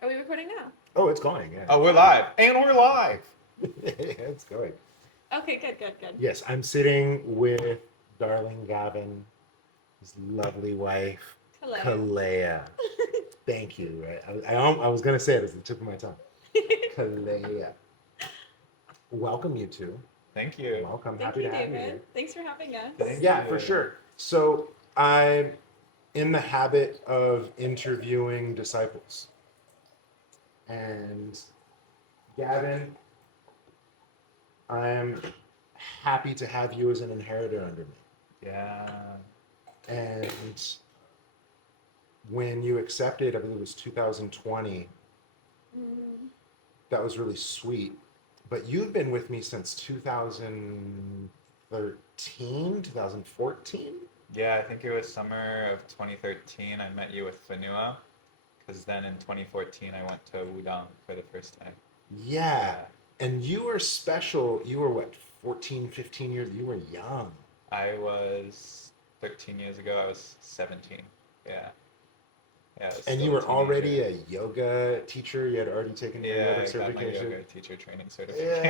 Are we recording now? Oh, it's going. Yeah. Oh, we're live. And we're live. It's going. Okay, good, good, good. Yes, I'm sitting with darling Gavin, his lovely wife, Calea. Calea. Thank you. I was gonna say it as the tip of my tongue. Calea. Welcome, you two. Thank you. Welcome. Thank Happy you, to have you David. here. Thanks for having us. Thank Yeah, you. for sure. So I'm in the habit of interviewing disciples, and Gavin, I'm happy to have you as an inheritor under me. Yeah. And when you accepted, I believe it was 2020, Mm, that was really sweet. But you've been with me since 2013, 2014? Yeah, I think it was summer of 2013 I met you with Fanua. Because then in 2014 I went to Wudang for the first time. Yeah. And you were special. You were what, 14, 15 years? You were young. I was 13 years ago, I was 17. Yeah. Yeah, I was And still you a were already teenager. a yoga teacher. You had already taken your Yeah, yoga I got my certification. yoga teacher training certification.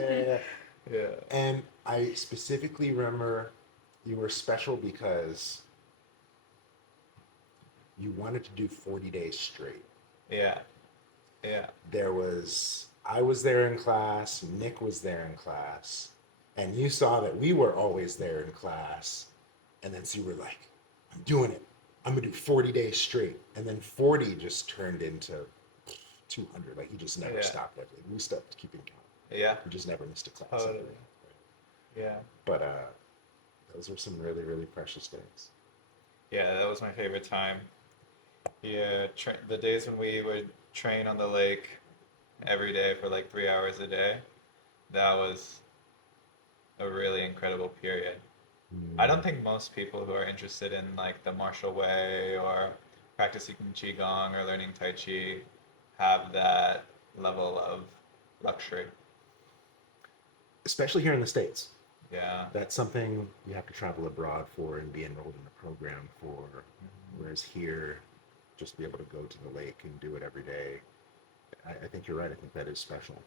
Yeah. Yeah. And I specifically remember you were special because you wanted to do 40 days straight. Yeah. Yeah. I was there in class, Nick was there in class, and you saw that we were always there in class. And then so you were like, I'm doing it. I'm gonna do 40 days straight. And then 40 just turned into 200. Like, you just never Yeah. stopped. We stopped keeping count. Yeah. We just never missed a class. Totally. Yeah. But those were some really, really precious days. Yeah, that was my favorite time. Yeah, the days when we would train on the lake every day for like 3 hours a day, that was a really incredible period. I don't think most people who are interested in like the martial way or practicing qigong or learning tai chi have that level of luxury. Especially here in the States. Yeah. That's something you have to travel abroad for and be enrolled in a program for. Whereas here, just be able to go to the lake and do it every day. I think you're right. I think that is special.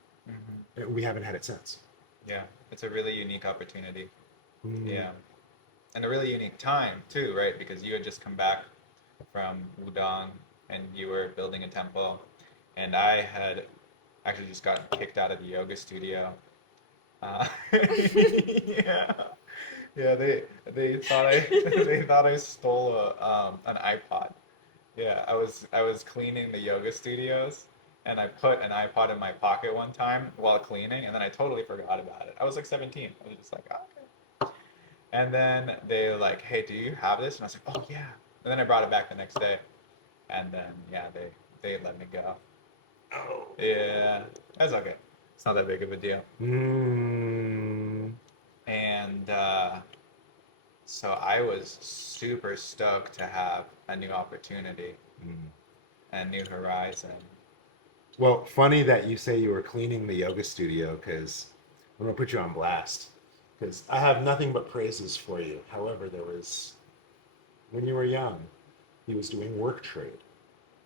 We haven't had it since. Yeah, it's a really unique opportunity. Mm. Yeah. And a really unique time too, right? Because you had just come back from Wudang and you were building a temple, and I had actually just gotten kicked out of the yoga studio. Yeah, yeah. They thought I they thought I stole an iPod. Yeah, I was cleaning the yoga studios, and I put an iPod in my pocket one time while cleaning, and then I totally forgot about it. I was like 17. I was just like, oh, okay. And then they were like, hey, do you have this? And I was like, oh yeah. And then I brought it back the next day, and then yeah, they let me go. Oh. Yeah, that's okay. It's not that big of a deal. Mm. And so I was super stoked to have a new opportunity, a new horizon. Well, funny that you say you were cleaning the yoga studio, because I'm going to put you on blast. Because I have nothing but praises for you. However, when you were young, he was doing work trade.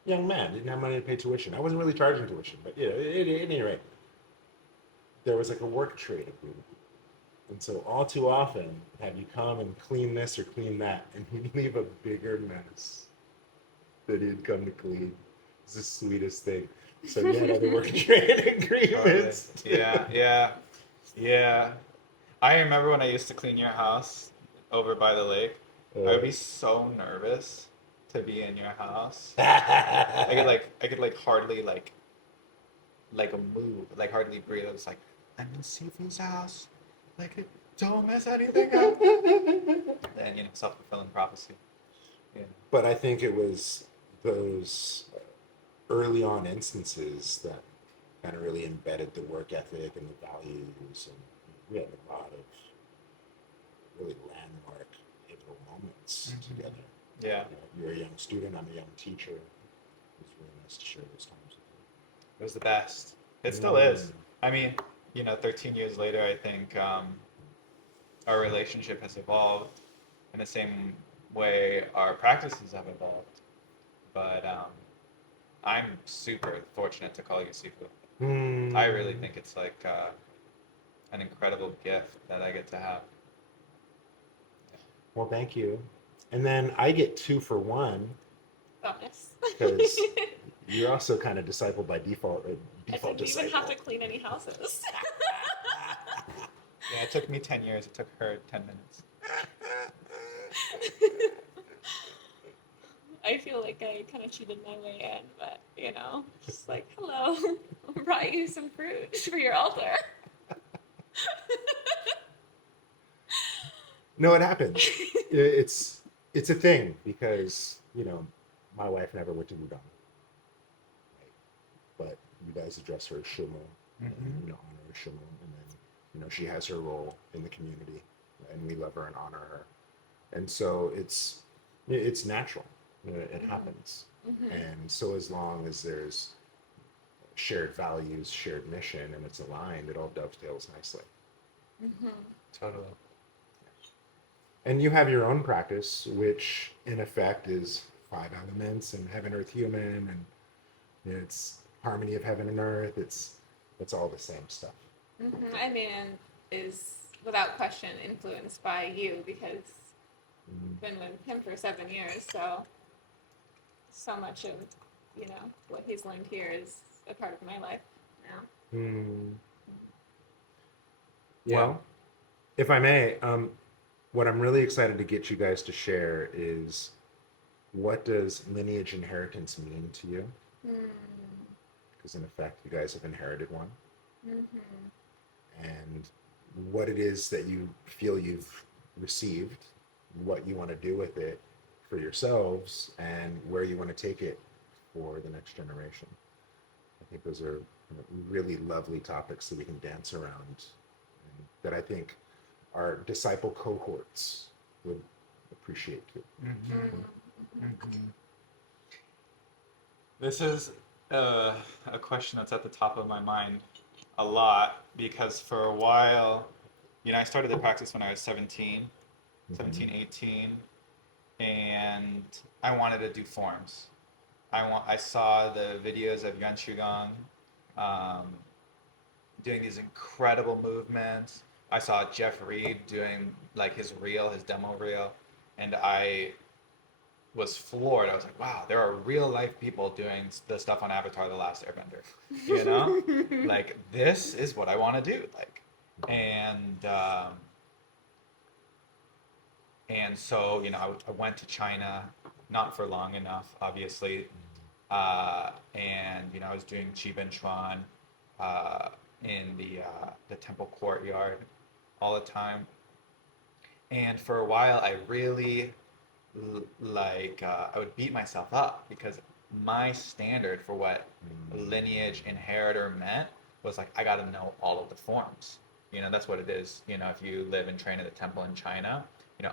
Young man, didn't have money to pay tuition. I wasn't really charging tuition, but at any rate, there was like a work trade agreement. And so all too often, have you come and clean this or clean that, and he'd leave a bigger mess that he'd come to clean. It's the sweetest thing. So you had other work trade agreements. Yeah, yeah, yeah. I remember when I used to clean your house over by the lake. I would be so nervous to be in your house. I could like hardly like a move, like hardly breathe. I was like, I'm in Sifu's house. Like, don't mess anything up. And self-fulfilling prophecy. Yeah. But I think it was those early on instances that kind of really embedded the work ethic and the values, and we had a lot of really landmark pivotal moments together. Yeah. You're a young student, I'm a young teacher. It was really nice to share those times with you. It was the best. It still is. I mean, 13 years later, I think our relationship has evolved in the same way our practices have evolved. But I'm super fortunate to call you Sifu. Hmm. I really think it's like an incredible gift that I get to have. Well, thank you. And then I get 2 for 1 Bonus. because you're also kind of disciple by default, I default didn't even have disciple. to clean any houses. Yeah, it took me 10 years. It took her 10 minutes. I feel like I kind of cheated my way in, but just like, hello, I brought you some fruit for your altar. No, it happens. It's a thing because my wife never went to Udon, but you guys address her as Shimo, and Mm-hmm. honor her as Shimo, and then she has her role in the community, and we love her and honor her, and so it's natural. It happens, Mm-hmm. and so as long as there's shared values, shared mission, and it's aligned, it all dovetails nicely. Mm-hmm. Totally. And you have your own practice, which in effect is 5 elements and heaven, earth, human, and it's harmony of heaven and earth. It's all the same stuff. Mm-hmm. I mean, is without question influenced by you because I've been with him for 7 years, so much of what he's learned here is a part of my life now. Mm. Yeah. Well, if I may, what I'm really excited to get you guys to share is what does lineage inheritance mean to you? Because in effect, you guys have inherited one. Mm-hmm. And what it is that you feel you've received, what you want to do with it for yourselves, and where you want to take it for the next generation. I think those are really lovely topics that we can dance around, and that I think our disciple cohorts would appreciate too. Mm-hmm. Mm-hmm. This is a question that's at the top of my mind a lot because for a while, I started the practice when I was 17, 18, and I wanted to do forms. I saw the videos of Yuan Shugang um, doing these incredible movements. I saw Jeff Reed doing like his demo reel, and I was floored. I was like, wow, there are real life people doing the stuff on Avatar: The Last Airbender. Like this is what I want to do. Like, and so I went to China, not for long enough, obviously, and I was doing Qi Chuan in the temple courtyard all the time, and for a while I really I would beat myself up because my standard for what lineage inheritor meant was like I got to know all of the forms. That's what it is. If you live and train at the temple in China,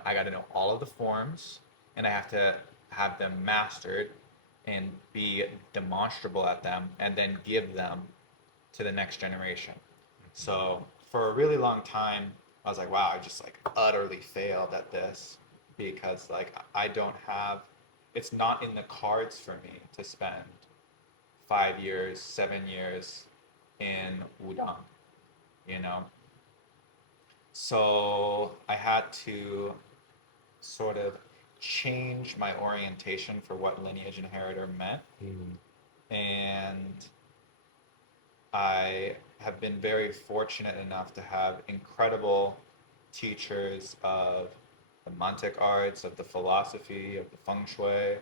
I got to know all of the forms, and I have to have them mastered and be demonstrable at them, and then give them to the next generation. So for a really long time, I was like, wow, I just like utterly failed at this because like I don't have, it's not in the cards for me to spend 5 years, 7 years in udon, you know. So I had to sort of change my orientation for what lineage inheritor meant, and I have been very fortunate enough to have incredible teachers of the mantic arts, of the philosophy, of the feng shui,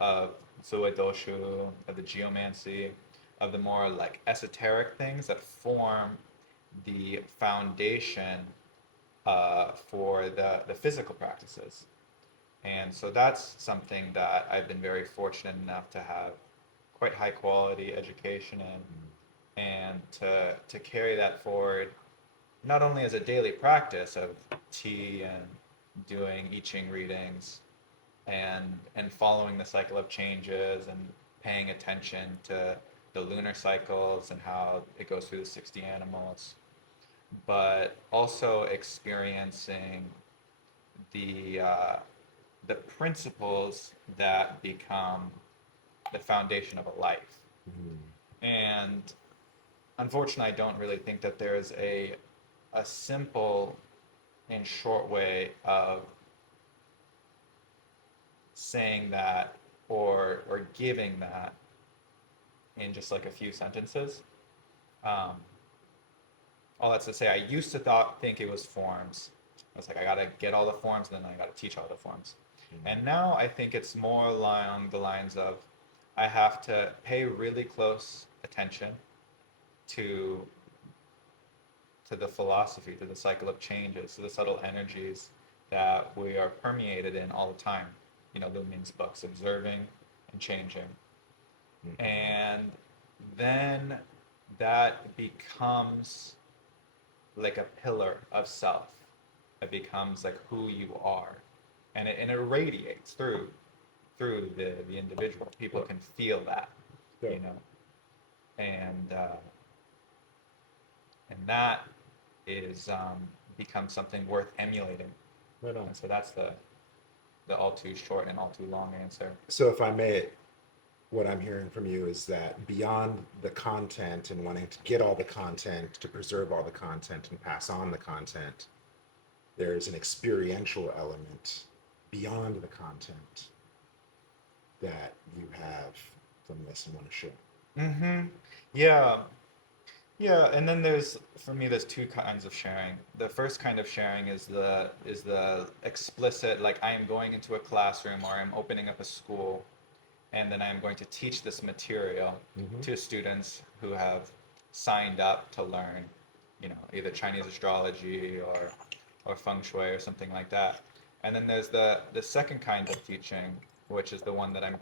of Zue Doshu, of the geomancy, of the more like esoteric things that form the foundation for the physical practices. And so that's something that I've been very fortunate enough to have quite high quality education in, and to carry that forward not only as a daily practice of tea and doing I Ching readings and following the cycle of changes and paying attention to the lunar cycles and how it goes through the 60 animals, but also experiencing the uh, the principles that become the foundation of a life. Mm. And unfortunately, I don't really think that there's a simple and short way of saying that or giving that in just like a few sentences. Um, all that's to say, I used to think it was forms. I was like, I gotta get all the forms, and then I gotta teach all the forms. And now I think it's more along the lines of I have to pay really close attention to the philosophy, to the cycle of changes, to the subtle energies that we are permeated in all the time. You know, Luming's books, observing and changing. Mm. And then that becomes like a pillar of self. It becomes like who you are. And it radiates through the individual. People can feel that, Yeah. you know. And that is becomes something worth emulating. Right on. And so that's the all too short and all too long answer. So if I may, what I'm hearing from you is that beyond the content and wanting to get all the content, to preserve all the content and pass on the content, there's an experiential element beyond the content that you have from this and want to share. Mm-hmm. Yeah. Yeah, and then for me there's two kinds of sharing. The first kind of sharing is the explicit, like I am going into a classroom or I'm opening up a school and then I'm going to teach this material Mm-hmm. to students who have signed up to learn, you know, either Chinese astrology or feng shui or something like that. And then there's the second kind of teaching, which is the one that I'm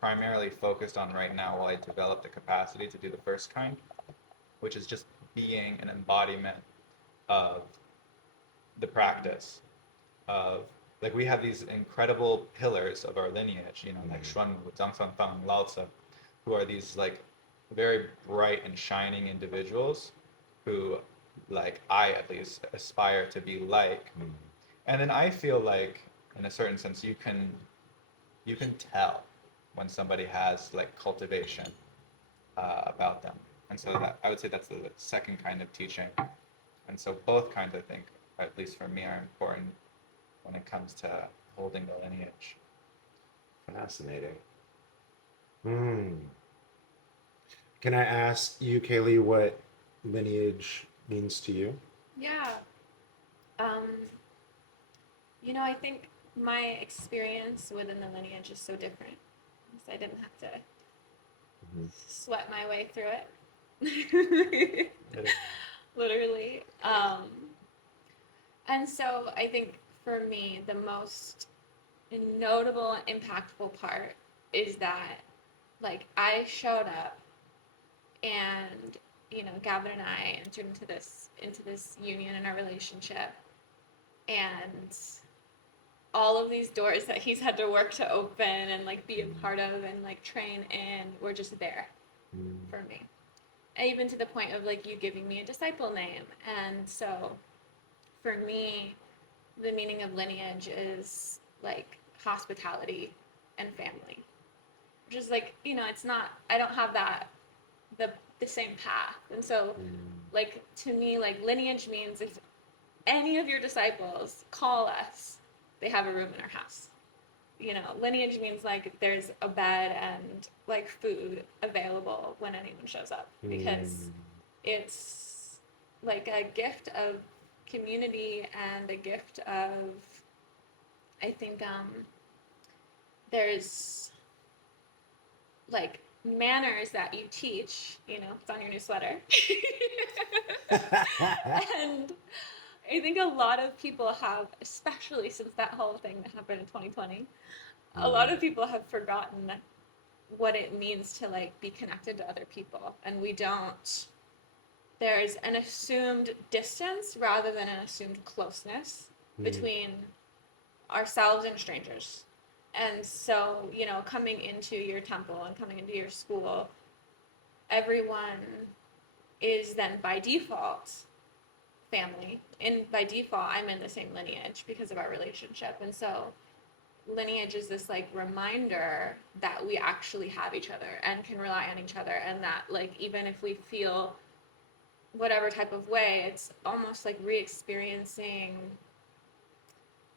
primarily focused on right now while I develop the capacity to do the first kind, which is just being an embodiment of the practice of, like, we have these incredible pillars of our lineage, you know, like Xuanwu, Zhangfangfang, Lao Tzu, who are these like very bright and shining individuals who, like, I at least aspire to be like. Mm. And then I feel like, in a certain sense, you can tell when somebody has like cultivation about them. And so that, I would say that's the second kind of teaching. And so both kinds, I think, at least for me, are important when it comes to holding the lineage. Fascinating. Hmm. Can I ask you, Kaylee, what lineage means to you? Yeah. Um, I think my experience within the lineage is so different. So I didn't have to Mm-hmm. sweat my way through it. Literally. And so I think for me, the most notable and impactful part is that, like, I showed up and, Gavin and I entered into this union in our relationship, and all of these doors that he's had to work to open and like be a part of and like train in were just there for me. And even to the point of like you giving me a disciple name. And so for me, the meaning of lineage is like hospitality and family. Which is like, it's not, I don't have the same path. And so like to me, like lineage means if any of your disciples call us, they have a room in our house. Lineage means like there's a bed and like food available when anyone shows up, because it's like a gift of community and a gift of, I think, there's like manners that you teach, it's on your new sweater. And I think a lot of people have, especially since that whole thing that happened in 2020, a lot of people have forgotten what it means to like be connected to other people. And we don't, there's an assumed distance rather than an assumed closeness between ourselves and strangers. And so, coming into your temple and coming into your school, everyone is then by default family. And by default, I'm in the same lineage because of our relationship. And so lineage is this like reminder that we actually have each other and can rely on each other, and that like even if we feel whatever type of way, it's almost like re-experiencing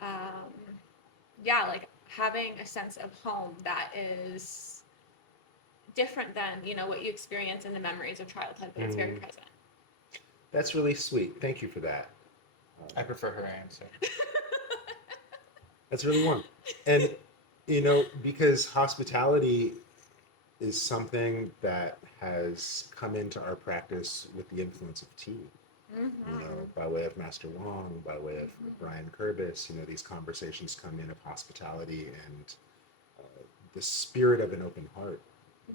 um, yeah, like having a sense of home that is different than, you know, what you experience in the memories of childhood, but it's very present. That's really sweet. Thank you for that. I prefer her answer. That's really warm. And, you know, because hospitality is something that has come into our practice with the influence of tea. You know, by way of Master Wong, by way of Brian Kurbis, you know, these conversations come in of hospitality and the spirit of an open heart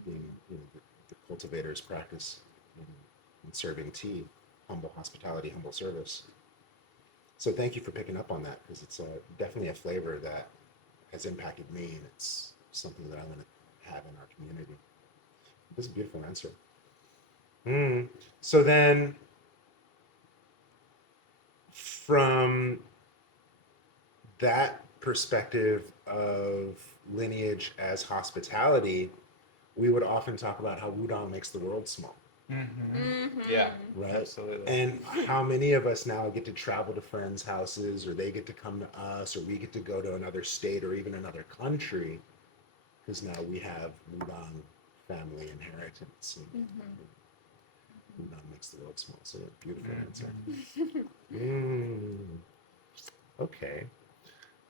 being, you know, the cultivator's practice in serving tea, humble hospitality, humble service. So thank you for picking up on that, because it's definitely a flavor that has impacted me, and it's something that I want to have in our community. That's a beautiful answer. So then, from that perspective of lineage as hospitality, we would often talk about how Wudang makes the world small. Yeah, Right. absolutely. And how many of us now get to travel to friends' houses, or they get to come to us, or we get to go to another state or even another country, because now we have Wudang family inheritance. And Wudang makes the world small. So beautiful answer. Okay.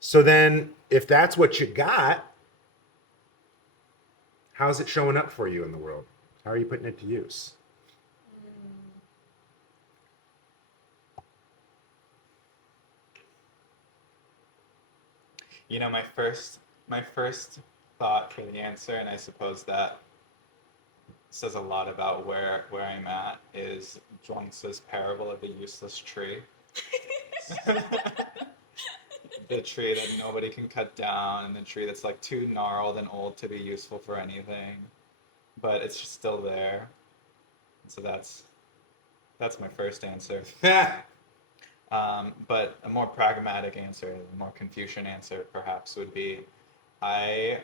So then, if that's what you got, how's it showing up for you in the world? How are you putting it to use? You know, my first thought for the answer, and I suppose that says a lot about where I'm at, is Zhuangzi's parable of the useless tree. The tree that nobody can cut down, and the tree that's like too gnarled and old to be useful for anything, but it's just still there. So that's my first answer. But a more pragmatic answer, a more Confucian answer perhaps would be, I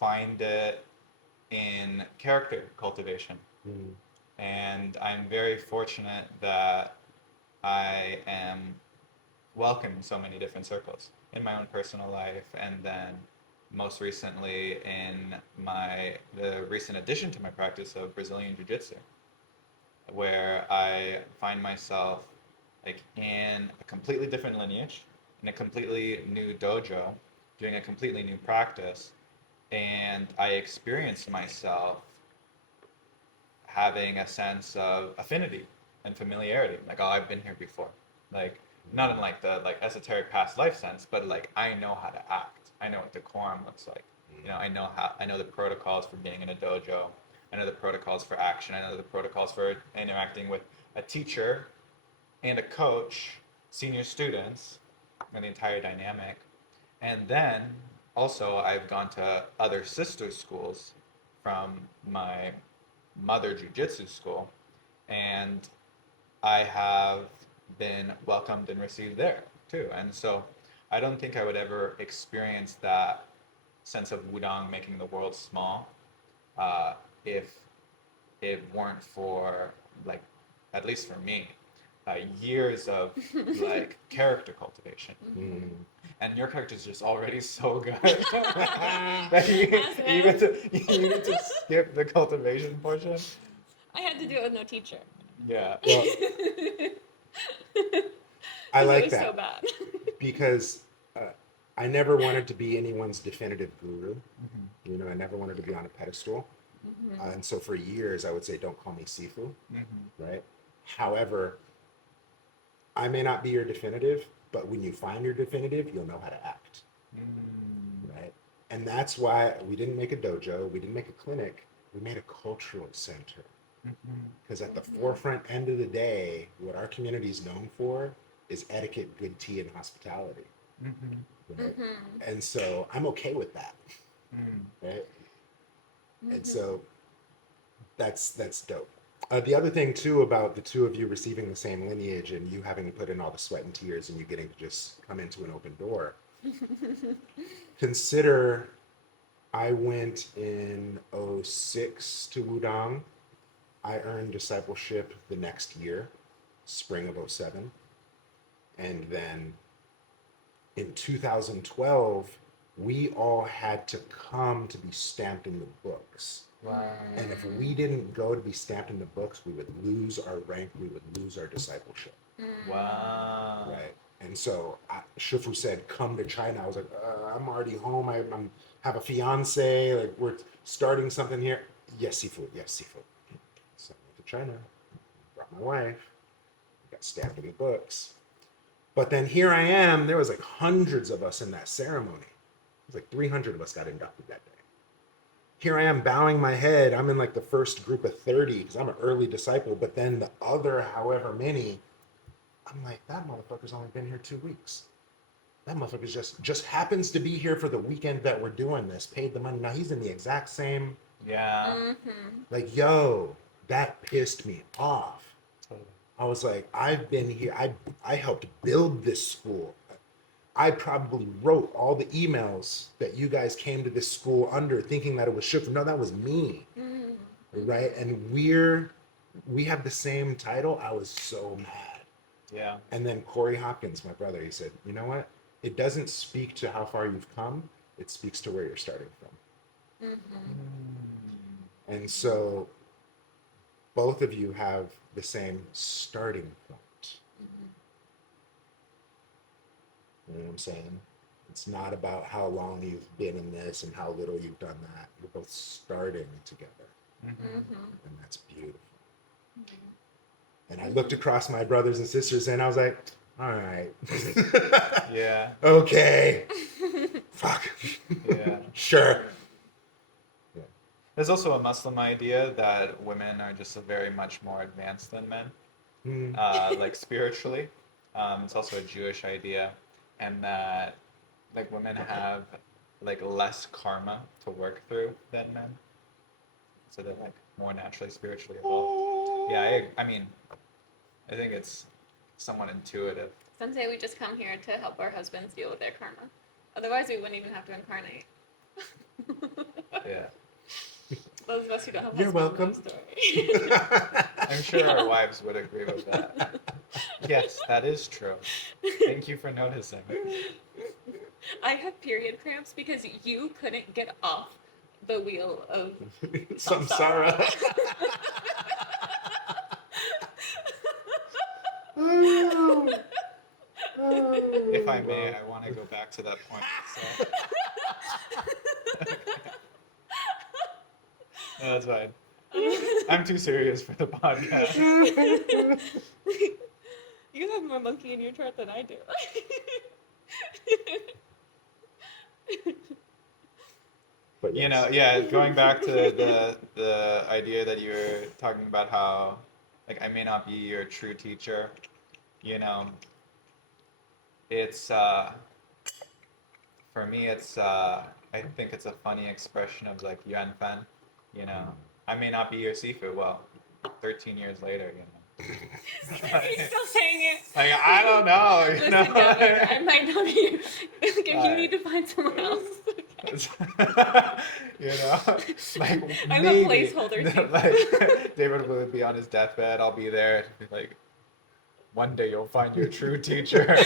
find it in character cultivation. And I'm very fortunate that I am welcome in so many different circles in my own personal life, and then most recently in the recent addition to my practice of Brazilian Jiu-Jitsu, where I find myself like in a completely different lineage, in a completely new dojo, doing a completely new practice, and I experience myself having a sense of affinity and familiarity. Like, oh, I've been here before. Like, not in like the like esoteric past life sense, but like I know how to act. I know what decorum looks like. You know, I know the protocols for being in a dojo. I know the protocols for action. I know the protocols for interacting with a teacher and a coach, senior students, and the entire dynamic. And then also I've gone to other sister schools from my mother jiu-jitsu school, and I have been welcomed and received there too. And so I don't think I would ever experience that sense of Wudang making the world small if it weren't for, like, at least for me, years of like character cultivation. And your character is just already so good that you get to skip the cultivation portion. I had to do it with no teacher. Yeah. Well, I It like was that so bad. because I never wanted to be anyone's definitive guru. You know, I never wanted to be on a pedestal. And so for years, I would say, don't call me Sifu, right? However, I may not be your definitive, but when you find your definitive, you'll know how to act, right? And that's why we didn't make a dojo, we didn't make a clinic, we made a cultural center. Because at the forefront end of the day, what our community is known for is etiquette, good tea, and hospitality. Right? And so I'm okay with that, right? And so that's dope. The other thing too about the two of you receiving the same lineage and you having to put in all the sweat and tears and you getting to just come into an open door consider I went in '06 to Wudang. I earned discipleship the next year, spring of '07. And then in 2012, we all had to come to be stamped in the books. Wow. And if we didn't go to be stamped in the books, we would lose our rank, we would lose our discipleship. Wow. Right. And so Shifu said, come to China. I was like, I'm already home. I'm have a fiance. Like, we're starting something here. Yes, Sifu. Yes, Sifu. So I went to China, brought my wife, got stamped in the books. But then here I am. There was like hundreds of us in that ceremony. It was like 300 of us got inducted that day. Here I am bowing my head. I'm in like the first group of 30 because I'm an early disciple. But then the other however many, I'm like, that motherfucker's only been here 2 weeks. That motherfucker just happens to be here for the weekend that we're doing this, paid the money. Now he's in the exact same, Yeah. like, yo, that pissed me off. Totally. I was like, I've been here. I helped build this school. I probably wrote all the emails that you guys came to this school under thinking that it was Shifu. No, that was me. Right? And we have the same title. I was so mad. Yeah. And then Corey Hopkins, my brother, he said, you know what? It doesn't speak to how far you've come. It speaks to where you're starting from. And so both of you have the same starting point. You know what I'm saying? It's not about how long you've been in this and how little you've done that. You're both starting together. And that's beautiful. And I looked across my brothers and sisters and I was like, all right. Yeah. Okay. Fuck. Yeah. Sure. There's also a Muslim idea that women are just very much more advanced than men, like spiritually. It's also a Jewish idea, and that like women have like less karma to work through than men, so they're like more naturally spiritually evolved. Yeah, I mean, I think it's somewhat intuitive. Some say we just come here to help our husbands deal with their karma. Otherwise, we wouldn't even have to incarnate. Yeah. Those of us who don't have You're husbands welcome. know the story. I'm sure our wives would agree with that. Yes, that is true. Thank you for noticing. I have period cramps because you couldn't get off the wheel of Samsara. If I may, I want to go back to that point. So. No, that's fine. I'm too serious for the podcast. You have more monkey in your chart than I do. But You yes. know, yeah, going back to the idea that you were talking about how, like, I may not be your true teacher, you know, it's, for me, it's, I think it's a funny expression of, like, yuan fan, you know. I may not be your Sifu, well, 13 years later, you know. He's still saying it. Like, I don't know, you Listen, know. Gavin, I might not be. Like, if you Alright. need to find someone else. You know, like I'm a maybe, placeholder, too. like David will be on his deathbed. I'll be there. Like, one day you'll find your true teacher.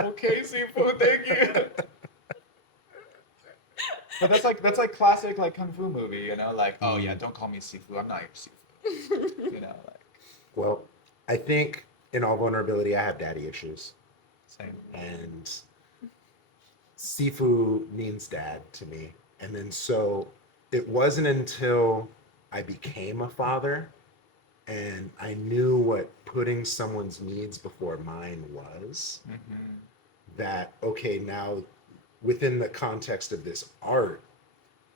Okay, Sifu, thank you. But that's like classic like kung fu movie, you know, like, oh yeah, don't call me Sifu. I'm not your Sifu. You know, like Well, I think in all vulnerability, I have daddy issues. same. And Sifu means dad to me. And then so it wasn't until I became a father and I knew what putting someone's needs before mine was, that, okay, now within the context of this art,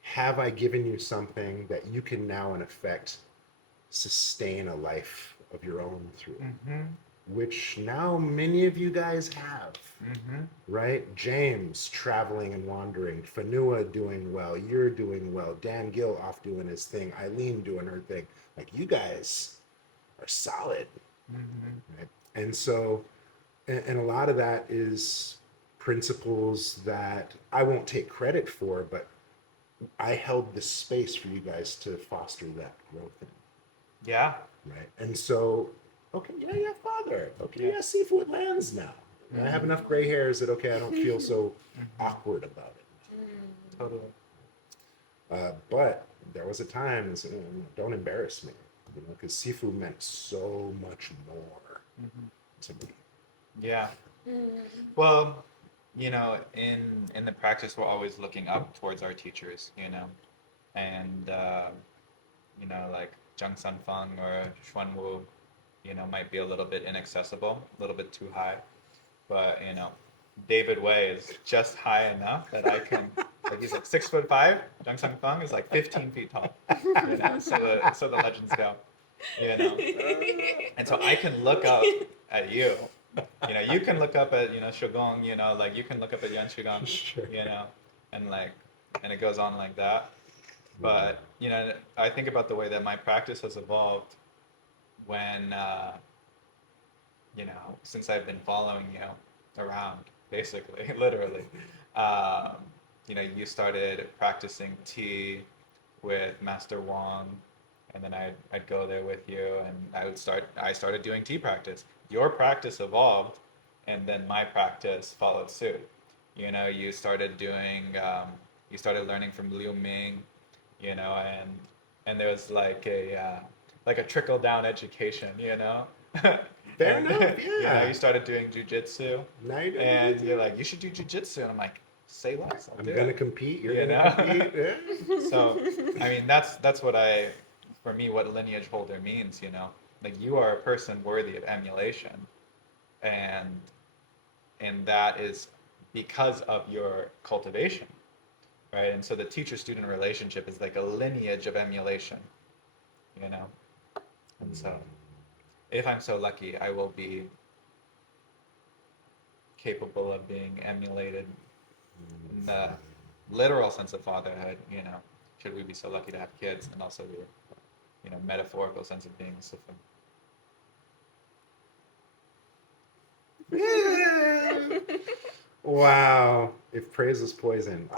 have I given you something that you can now, in effect, sustain a life of your own through? Which now many of you guys have, right? James traveling and wandering, Fanua doing well, you're doing well, Dan Gill off doing his thing, Eileen doing her thing. Like, you guys are solid, right? And so, and a lot of that is principles that I won't take credit for, but I held the space for you guys to foster that growth in, Yeah. right? And so, okay, yeah, yeah, father. Okay, Yeah. yeah, seafood lands now. I have enough gray hairs that okay, I don't feel so awkward about it. Totally. But there was a time, and so, don't embarrass me, because seafood meant so much more to me. Yeah. Mm. Well, in the practice, we're always looking up towards our teachers, and like Zhang San Feng or Xuan Wu, might be a little bit inaccessible, a little bit too high, but David Wei is just high enough that I can. Like he's like 6'5". Zhang San Feng is like 15 feet tall. So the legends go. And so I can look up at you. You can look up at Shugong. Like you can look up at Yan Shugong. Sure. And it goes on like that. But I think about the way that my practice has evolved when since I've been following you around, basically, literally. You started practicing tea with Master Wang, and then I'd go there with you, and I started doing tea practice. Your practice evolved, and then my practice followed suit. You started you started learning from Liu Ming, and there was like a trickle down education, Fair enough, yeah. You started doing jujitsu, Now you're doing and jujitsu. you're like, you should do jujitsu, and I'm like, say less. I'll I'm do gonna it. compete. You're You gonna know? compete. Yeah. So, I mean, that's what for me, what lineage holder means. Like you are a person worthy of emulation, and that is because of your cultivation, right? And so the teacher-student relationship is like a lineage of emulation, And so, if I'm so lucky, I will be capable of being emulated in the literal sense of fatherhood, should we be so lucky to have kids, and also the, metaphorical sense of being a sifun. Wow. If praise is poison.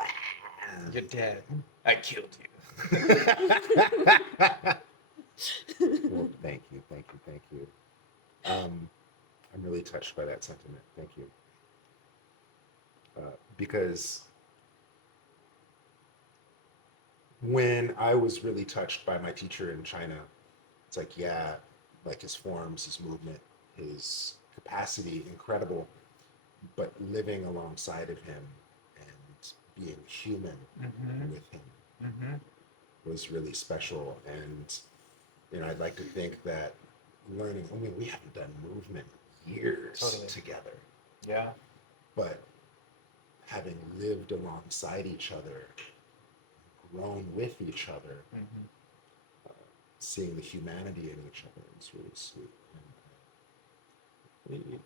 You're dead. I killed you. Well, thank you, thank you, thank you. I'm really touched by that sentiment. Thank you. Because when I was really touched by my teacher in China, it's like, yeah, like his forms, his movement, his capacity, incredible, but living alongside of him and being human with him was really special. And I'd like to think that learning, I mean, we haven't done movement in years Totally. together, Yeah. but having lived alongside each other, grown with each other, seeing the humanity in each other is really sweet. And,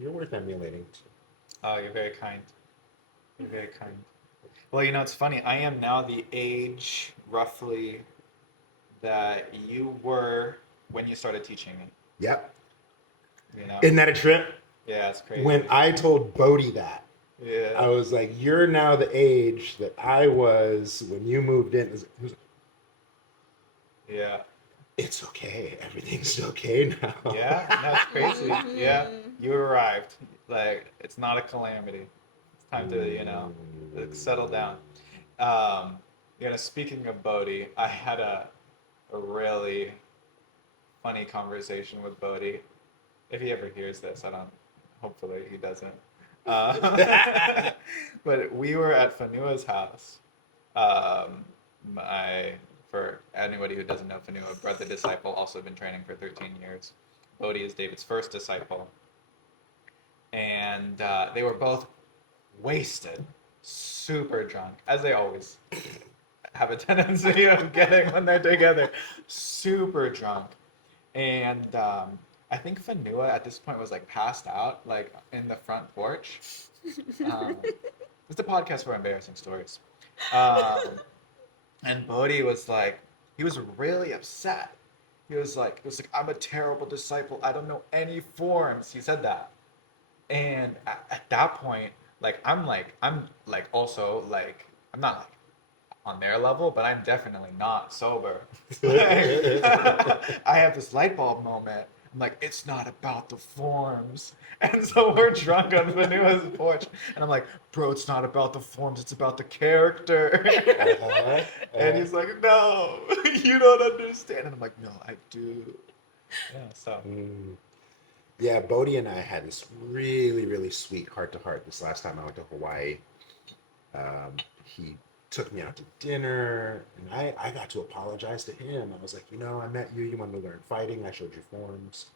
you're worth emulating too. Oh, you're very kind. You're very kind. Well, it's funny. I am now the age, roughly, that you were when you started teaching me. Yep. You know? Isn't that a trip? Yeah, it's crazy. When I told Bodhi that, Yeah. I was like, you're now the age that I was when you moved in. He was like, Yeah. it's okay. Everything's okay now. Yeah. No, it's crazy. Yeah. You arrived. Like, it's not a calamity. It's time to, settle down. Speaking of Bodhi, I had a really funny conversation with Bodhi. If he ever hears this, hopefully he doesn't. But we were at Fanua's house. For anybody who doesn't know Fanua, brother disciple, also been training for 13 years. Bodhi is David's first disciple. And they were both wasted, super drunk, as they always have a tendency of getting when they're together, super drunk. And I think Fanua at this point was like passed out, like in the front porch. It's a podcast for embarrassing stories. And Bodhi was like, he was really upset. He was like, I'm a terrible disciple. I don't know any forms. He said that. And at that point, I'm also like I'm not like on their level, but I'm definitely not sober. Like, I have this light bulb moment. I'm like, it's not about the forms. And so we're drunk on Vanua's porch. And I'm like, bro, it's not about the forms, it's about the character. Uh-huh, And he's like, no, you don't understand. And I'm like, no, I do. Yeah, so. mm. Yeah, Bodhi and I had this really, really sweet heart to heart this last time I went to Hawaii. He took me out to dinner, and I got to apologize to him. I was like, I met you. You wanted to learn fighting. I showed you forms.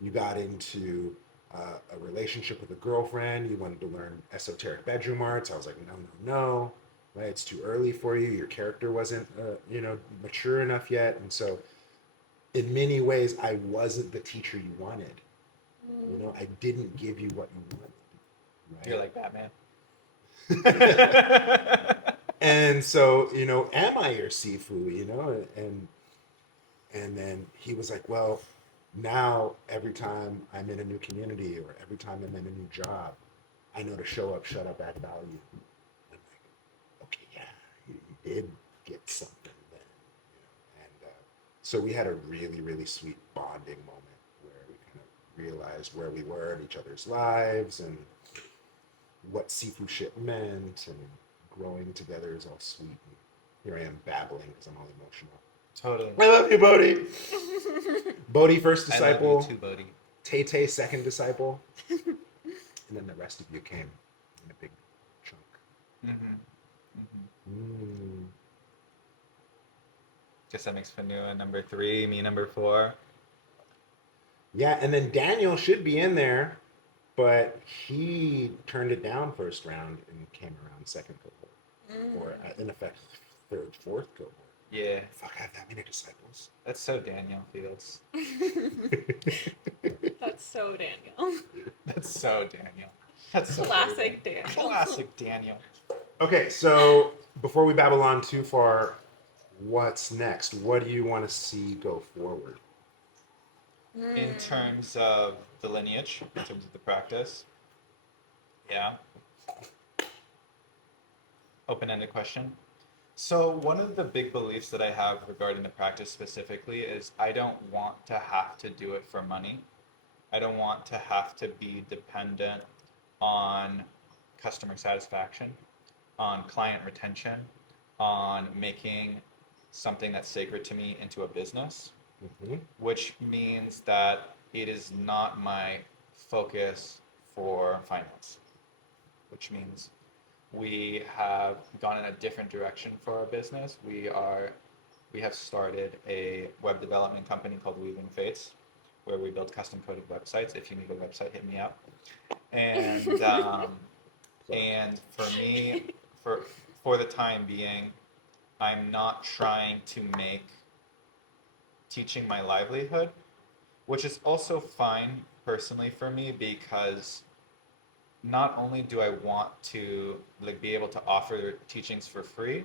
You got into a relationship with a girlfriend. You wanted to learn esoteric bedroom arts. I was like, no, no, no. Right? It's too early for you. Your character wasn't, mature enough yet. And so, in many ways, I wasn't the teacher you wanted. I didn't give you what you wanted. You're like Batman. And so, am I your Sifu? And then he was like, well, now every time I'm in a new community or every time I'm in a new job, I know to show up, shut up, add value. I'm like, okay, yeah, you did get something then. And so we had a really, really sweet bonding moment where we kind of realized where we were in each other's lives and what Sifu shit meant, and growing together is all sweet. And here I am babbling because I'm all emotional. Totally. I love you, Bodhi. Bodhi, first disciple. I love you too, Bodhi. Tay, second disciple. And then the rest of you came in a big chunk. Mm-hmm. Mm. Guess that makes Fanua number 3, me number 4. Yeah, and then Daniel should be in there, but he turned it down first round and came around second cohort. Or in effect, third, fourth cohort. Yeah. Fuck, I have that many disciples. That's so Daniel Fields. That's so Daniel. That's so Daniel. That's so Classic Daniel. Classic Daniel. Okay, so before we babble on too far, what's next? What do you want to see go forward? In terms of the lineage, in terms of the practice, yeah. Open-ended question. So one of the big beliefs that I have regarding the practice specifically is I don't want to have to do it for money. I don't want to have to be dependent on customer satisfaction, on client retention, on making something that's sacred to me into a business, which means that it is not my focus for finance, which means we have gone in a different direction for our business. We have started a web development company called Weaving Fates, where we build custom coded websites. If you need a website, hit me up. And and for me, for the time being, I'm not trying to make teaching my livelihood, which is also fine personally for me, because not only do I want to be able to offer teachings for free,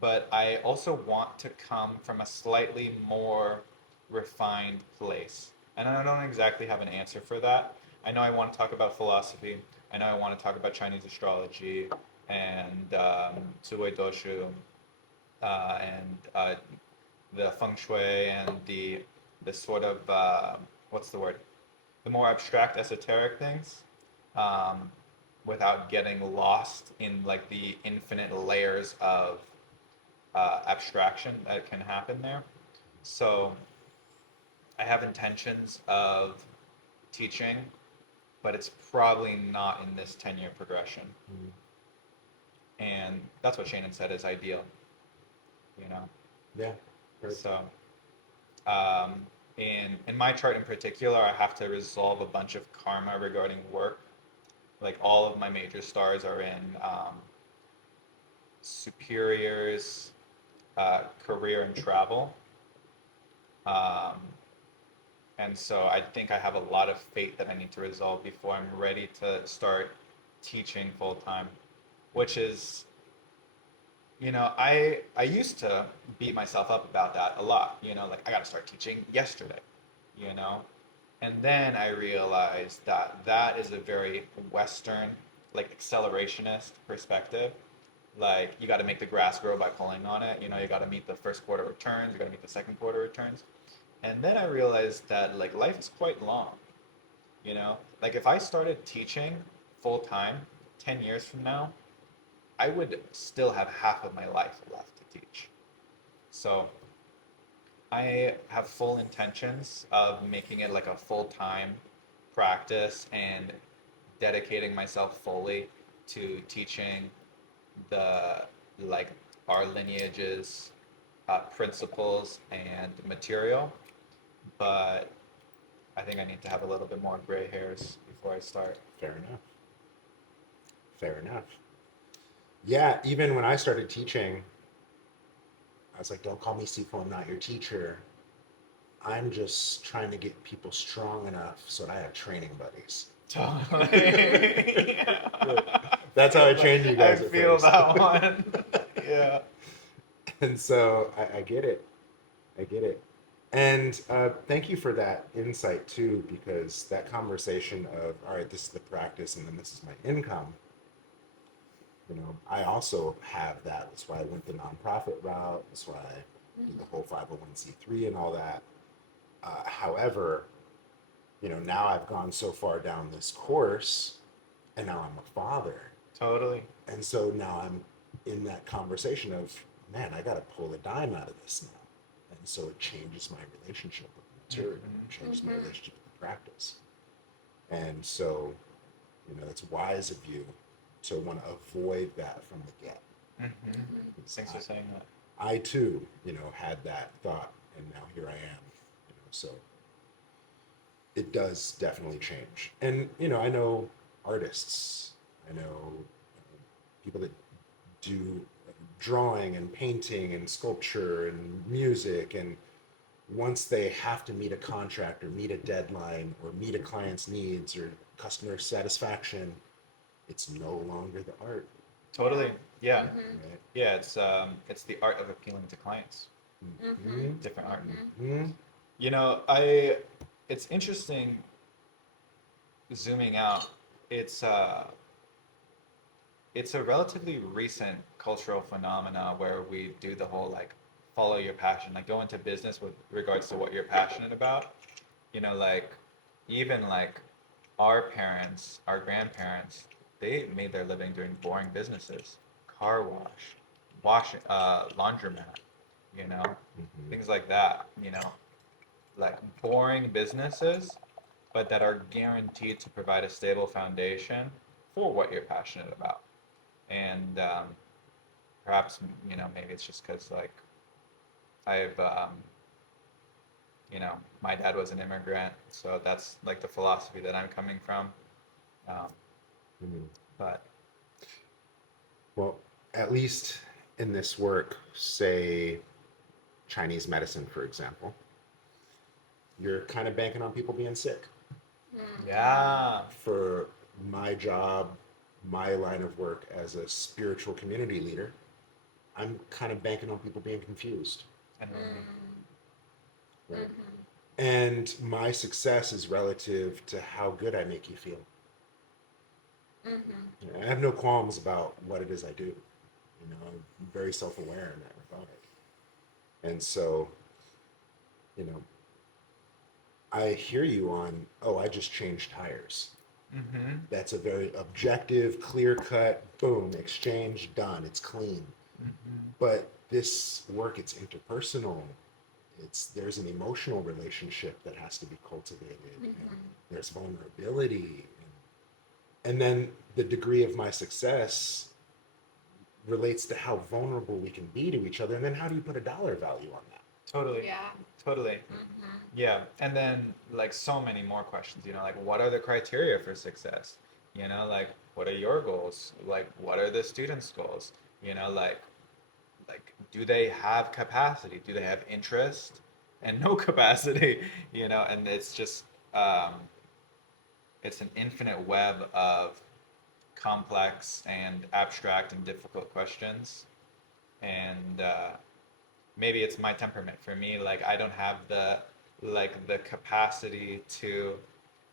but I also want to come from a slightly more refined place. And I don't exactly have an answer for that. I know I want to talk about philosophy. I know I want to talk about Chinese astrology and Tsui Doshu and the feng shui and the sort of what's the word? The more abstract, esoteric things, without getting lost in the infinite layers of abstraction that can happen there. So I have intentions of teaching, but it's probably not in this 10-year progression. And that's what Shannon said is ideal, Yeah. So in my chart in particular, I have to resolve a bunch of karma regarding work. All of my major stars are in superiors, career, and travel. And so I think I have a lot of fate that I need to resolve before I'm ready to start teaching full time, which is, I used to beat myself up about that a lot, I got to start teaching yesterday, and then I realized that that is a very Western like accelerationist perspective. Like you got to make the grass grow by pulling on it. You know, you got to meet the first quarter returns. You got to meet the second quarter returns. And then I realized that like life is quite long. You know, like if I started teaching full time 10 years from now, I would still have half of my life left to teach. So I have full intentions of making it like a full time practice and dedicating myself fully to teaching the like our lineages, principles, and material. But I think I need to have a little bit more gray hairs before I start. Fair enough. Fair enough. Yeah, even when I started teaching, I was like, don't call me Sifu, I'm not your teacher. I'm just trying to get people strong enough so that I have training buddies. Totally. That's how I trained you guys I at feel first. that one. Yeah. And so I get it. I get it. And thank you for that insight too, because that conversation of, all right, this is the practice and then this is my income. You know, I also have that. That's why I went the nonprofit route. That's why I did the whole 501c3 and all that. However, you know, now I've gone so far down this course and now I'm a father. Totally. And so now I'm in that conversation of, man, I got to pull a dime out of this now. And so it changes my relationship with the material, changes my relationship with the practice. And so, you know, it's wise of you to want to avoid that from the get. Thanks for saying that. I too, you know, had that thought, and now here I am. You know, so it does definitely change. And you know, I know artists. I know people that do drawing and painting and sculpture and music, and once they have to meet a contract or meet a deadline or meet a client's needs or customer satisfaction, it's no longer the art. Totally. Yeah. Right? Yeah. It's the art of appealing to clients. Mm-hmm. Different art. Mm-hmm. You know, it's interesting zooming out. It's it's a relatively recent cultural phenomena where we do the whole like follow your passion, like go into business with regards to what you're passionate about. You know, like even like our parents, our grandparents, they made their living doing boring businesses, car wash, laundromat, you know, things like that. You know, like boring businesses, but that are guaranteed to provide a stable foundation for what you're passionate about. And perhaps, you know, maybe it's just because like I've you know, my dad was an immigrant, so that's like the philosophy that I'm coming from. Um, but Well, at least in this work, say Chinese medicine, for example, you're kind of banking on people being sick. yeah, For my job, my line of work as a spiritual community leader, I'm kind of banking on people being confused. and Right? And my success is relative to how good I make you feel. You know, I have no qualms about what it is I do. You know, I'm very self-aware in that regard. And so, you know, I hear you on, oh, I just changed tires. That's a very objective, clear cut, boom, exchange, done. It's clean. But this work, it's interpersonal. There's an emotional relationship that has to be cultivated. And there's vulnerability. And then the degree of my success relates to how vulnerable we can be to each other. And then how do you put a dollar value on that? totally, Yeah. totally. Yeah, and then like so many more questions, you know, like what are the criteria for success? You know, like what are your goals? Like what are the students' goals? You know, like do they have capacity? Do they have interest and no capacity? You know, and it's just it's an infinite web of complex and abstract and difficult questions. And maybe it's my temperament. For me, like I don't have the capacity to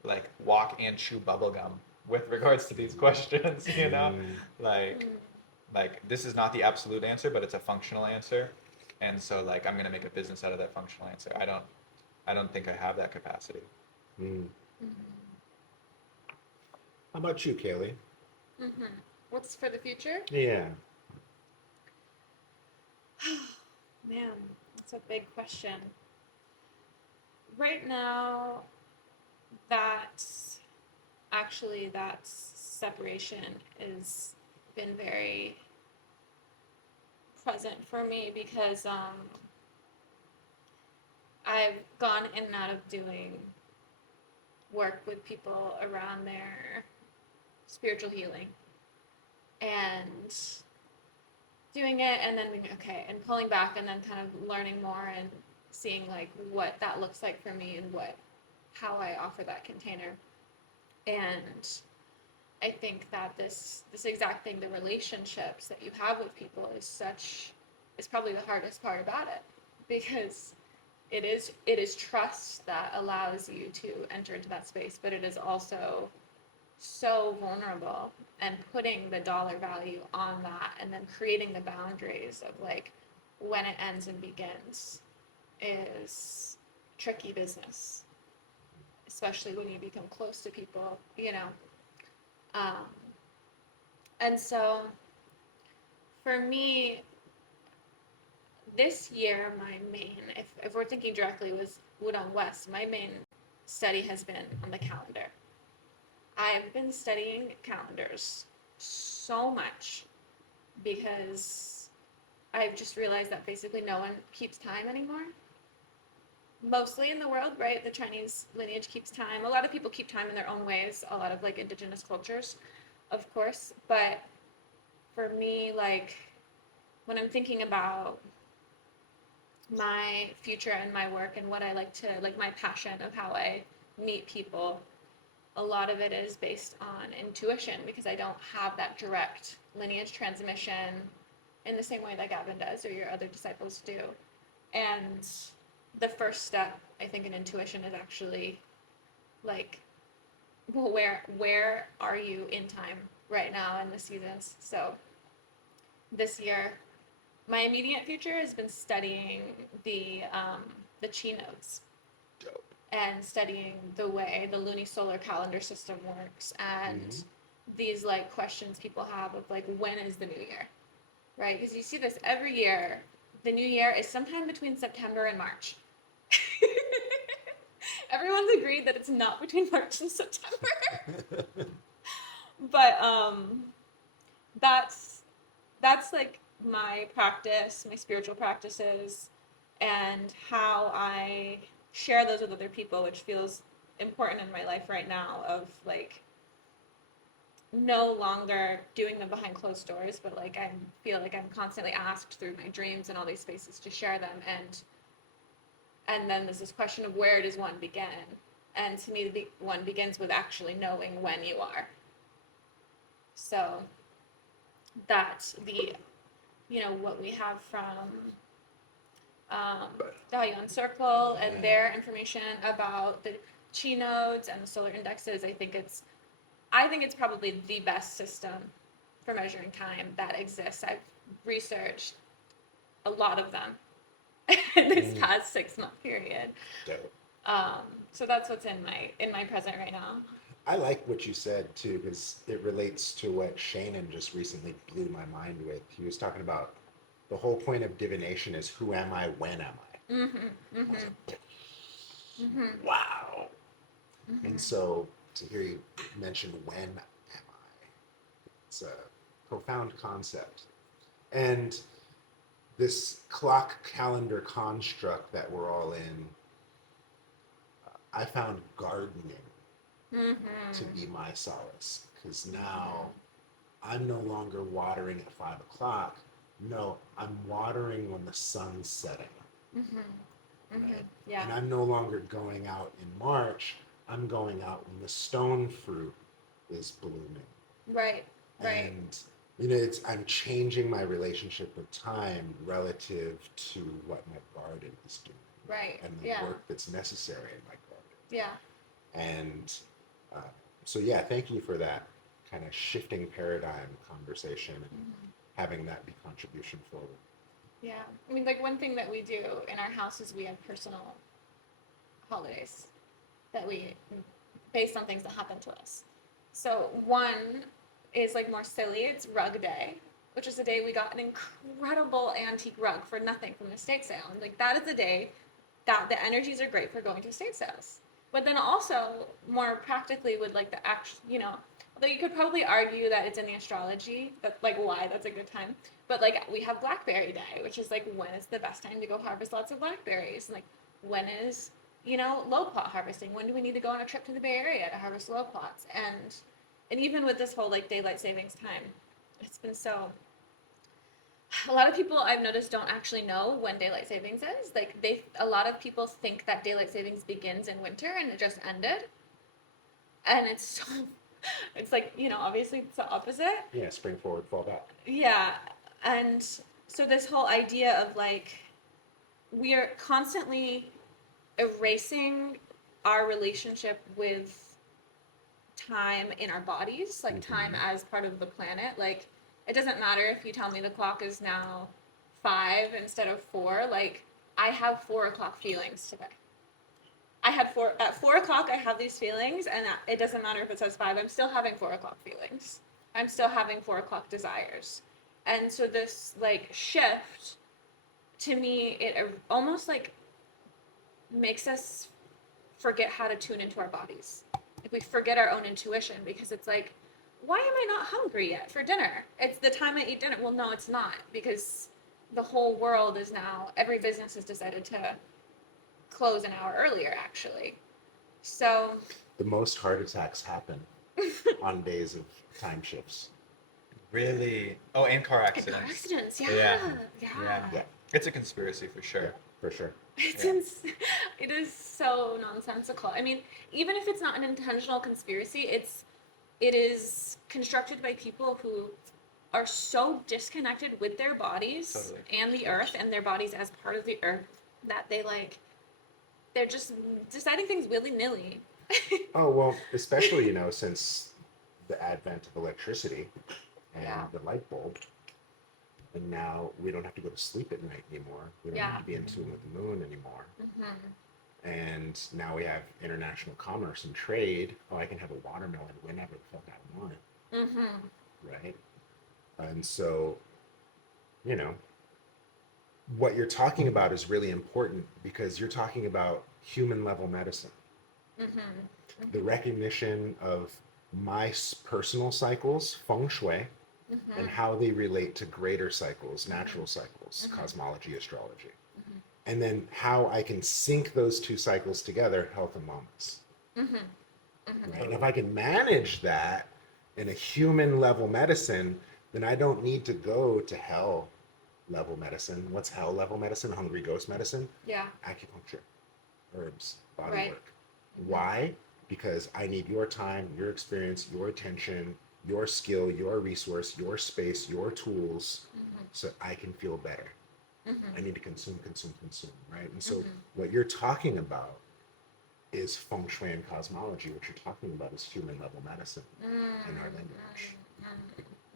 like walk and chew bubble gum, with regards to these questions, you know? Mm. Like, Mm. like this is not the absolute answer, but it's a functional answer. And so like I'm gonna make a business out of that functional answer. I don't think I have that capacity. Mm. Mhm. How about you, Kaylee? Mhm. What's for the future? Yeah. Man, that's a big question. Right now, that's actually that separation has been very present for me because I've gone in and out of doing work with people around their spiritual healing and doing it and then being okay and pulling back and then kind of learning more and seeing like what that looks like for me and what how I offer that container. And I think that this exact thing, the relationships that you have with people is probably the hardest part about it because it is trust that allows you to enter into that space, but it is also so vulnerable, and putting the dollar value on that and then creating the boundaries of like when it ends and begins is tricky business, especially when you become close to people, you know. Um, and so for me, this year, my main, if we're thinking directly with Wudong West, my main study has been on the calendar. I've been studying calendars so much because I've just realized that basically no one keeps time anymore. Mostly in the world, right? The Chinese lineage keeps time. A lot of people keep time in their own ways, a lot of like indigenous cultures, of course. But for me, like when I'm thinking about my future and my work and what I like to, like my passion of how I meet people, a lot of it is based on intuition because I don't have that direct lineage transmission in the same way that Gavin does or your other disciples do. And the first step, I think, in intuition is actually like, well, where are you in time right now in the seasons? So this year, my immediate future has been studying the chi nodes Dope. and studying the way the lunisolar calendar system works and these like questions people have of like when is the new year, right? Because you see this every year. The new year is sometime between September and March. Everyone's agreed that it's not between March and September. But that's like my practice, my spiritual practices, and how I share those with other people, which feels important in my life right now. Of like no longer doing them behind closed doors, but like I feel like I'm constantly asked through my dreams and all these spaces to share them, and then there's this question of where does one begin? And to me, the one begins with actually knowing when you are. So that's the, you know, what we have from Dalian Circle and their information about the chi nodes and the solar indexes. I think it's probably the best system for measuring time that exists. I've researched a lot of them in this past 6-month period. Dope. So that's what's in my present right now. I like what you said too, because it relates to what Shannon just recently blew my mind with. He was talking about the whole point of divination is who am I, when am I? Mm-hmm. I was Mm-hmm. like, Mm-hmm. wow. Mm-hmm. And so to hear you mention when am I, it's a profound concept. And this clock calendar construct that we're all in, I found gardening to be my solace, because now I'm no longer watering at 5 o'clock. No, I'm watering when the sun's setting. Mm-hmm. Mm-hmm. Right? Yeah. And I'm no longer going out in March. I'm going out when the stone fruit is blooming. Right. Right. And I'm changing my relationship with time relative to what my garden is doing. Right. And the Yeah. work that's necessary in my garden. Yeah. And So yeah, thank you for that kind of shifting paradigm conversation and having that be contribution forward. Yeah. I mean, like one thing that we do in our house is we have personal holidays that we based on things that happen to us. So one is like more silly. It's Rug Day, which is the day we got an incredible antique rug for nothing from an estate sale. And like that is the day that the energies are great for going to estate sales. But then also more practically with like the act, although you could probably argue that it's in the astrology, that like why that's a good time. But like we have Blackberry Day, which is like when is the best time to go harvest lots of blackberries? And like when is low plot harvesting? When do we need to go on a trip to the Bay Area to harvest low plots? And even with this whole like daylight savings time, it's been so. A lot of people I've noticed don't actually know when daylight savings is. Like a lot of people think that daylight savings begins in winter and it just ended. And it's so, it's like obviously it's the opposite. Yeah, spring forward, fall back. Yeah, and so this whole idea of like we are constantly erasing our relationship with time in our bodies, like time as part of the planet. Like it doesn't matter if you tell me the clock is now 5 instead of 4. Like I have 4 o'clock feelings today. I had at 4 o'clock I have these feelings, and it doesn't matter if it says 5. I'm still having 4 o'clock feelings. I'm still having 4 o'clock desires. And so this like shift, to me, it almost like makes us forget how to tune into our bodies. Like we forget our own intuition because it's like, why am I not hungry yet for dinner? It's the time I eat dinner. Well, no, it's not, because the whole world is now, every business has decided to close an hour earlier, actually. So The most heart attacks happen on days of time shifts. Really? Oh, and car and accidents. car accidents, yeah. Yeah. Yeah. Yeah, It's a conspiracy for sure. yeah, for sure. It's Yeah. it is so nonsensical. I mean, even if it's not an intentional conspiracy, it is constructed by people who are so disconnected with their bodies Totally. and the earth and their bodies as part of the earth that they're just deciding things willy-nilly. Oh, well, especially, since the advent of electricity and Yeah. the light bulb, and now we don't have to go to sleep at night anymore. We don't Yeah. have to be in tune with the moon anymore. Mm-hmm. And now we have international commerce and trade. Oh, I can have a watermelon whenever the fuck I want it, Mm-hmm. right? And so, you know, what you're talking about is really important because you're talking about human level medicine. Mm-hmm. The recognition of my personal cycles, feng shui, Mm-hmm. and how they relate to greater cycles, natural cycles, cosmology, astrology. And then how I can sync those two cycles together, health and wellness. Right? And if I can manage that in a human level medicine, then I don't need to go to hell level medicine. What's hell level medicine? Hungry ghost medicine? Yeah. Acupuncture, herbs, body Right. work. Why? Because I need your time, your experience, your attention, your skill, your resource, your space, your tools, so I can feel better. I need to consume, right? And so what you're talking about is feng shui and cosmology. What you're talking about is human level medicine in our language.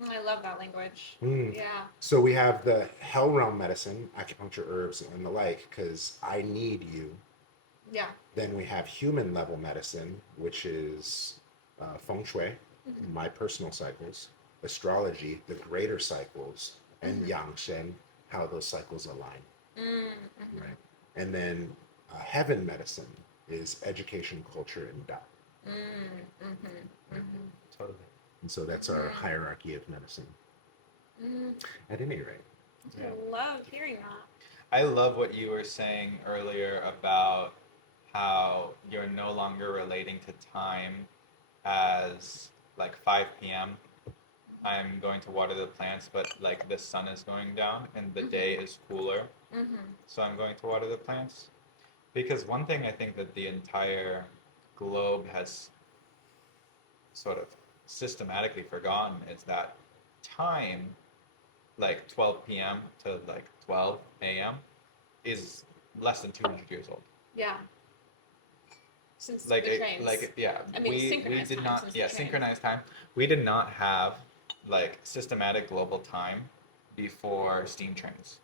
I love that language. Mm. Yeah. So we have the hell realm medicine, acupuncture, herbs, and the like, because I need you. Yeah. Then we have human level medicine, which is feng shui, my personal cycles, astrology, the greater cycles, and yang shen, how those cycles align. Right? And then heaven medicine is education, culture, and Tao. Totally. And so that's our hierarchy of medicine. At any rate. Yeah. I love hearing that. I love what you were saying earlier about how you're no longer relating to time as like 5 p.m. I'm going to water the plants, but like the sun is going down and the day is cooler. So I'm going to water the plants. Because one thing I think that the entire globe has sort of systematically forgotten is that time, like 12 p.m. to like 12 a.m., is less than 200 years old. Yeah. since like the trains. I mean, we synchronized did time not since the trains. synchronized time. We did not have like systematic global time before steam trains,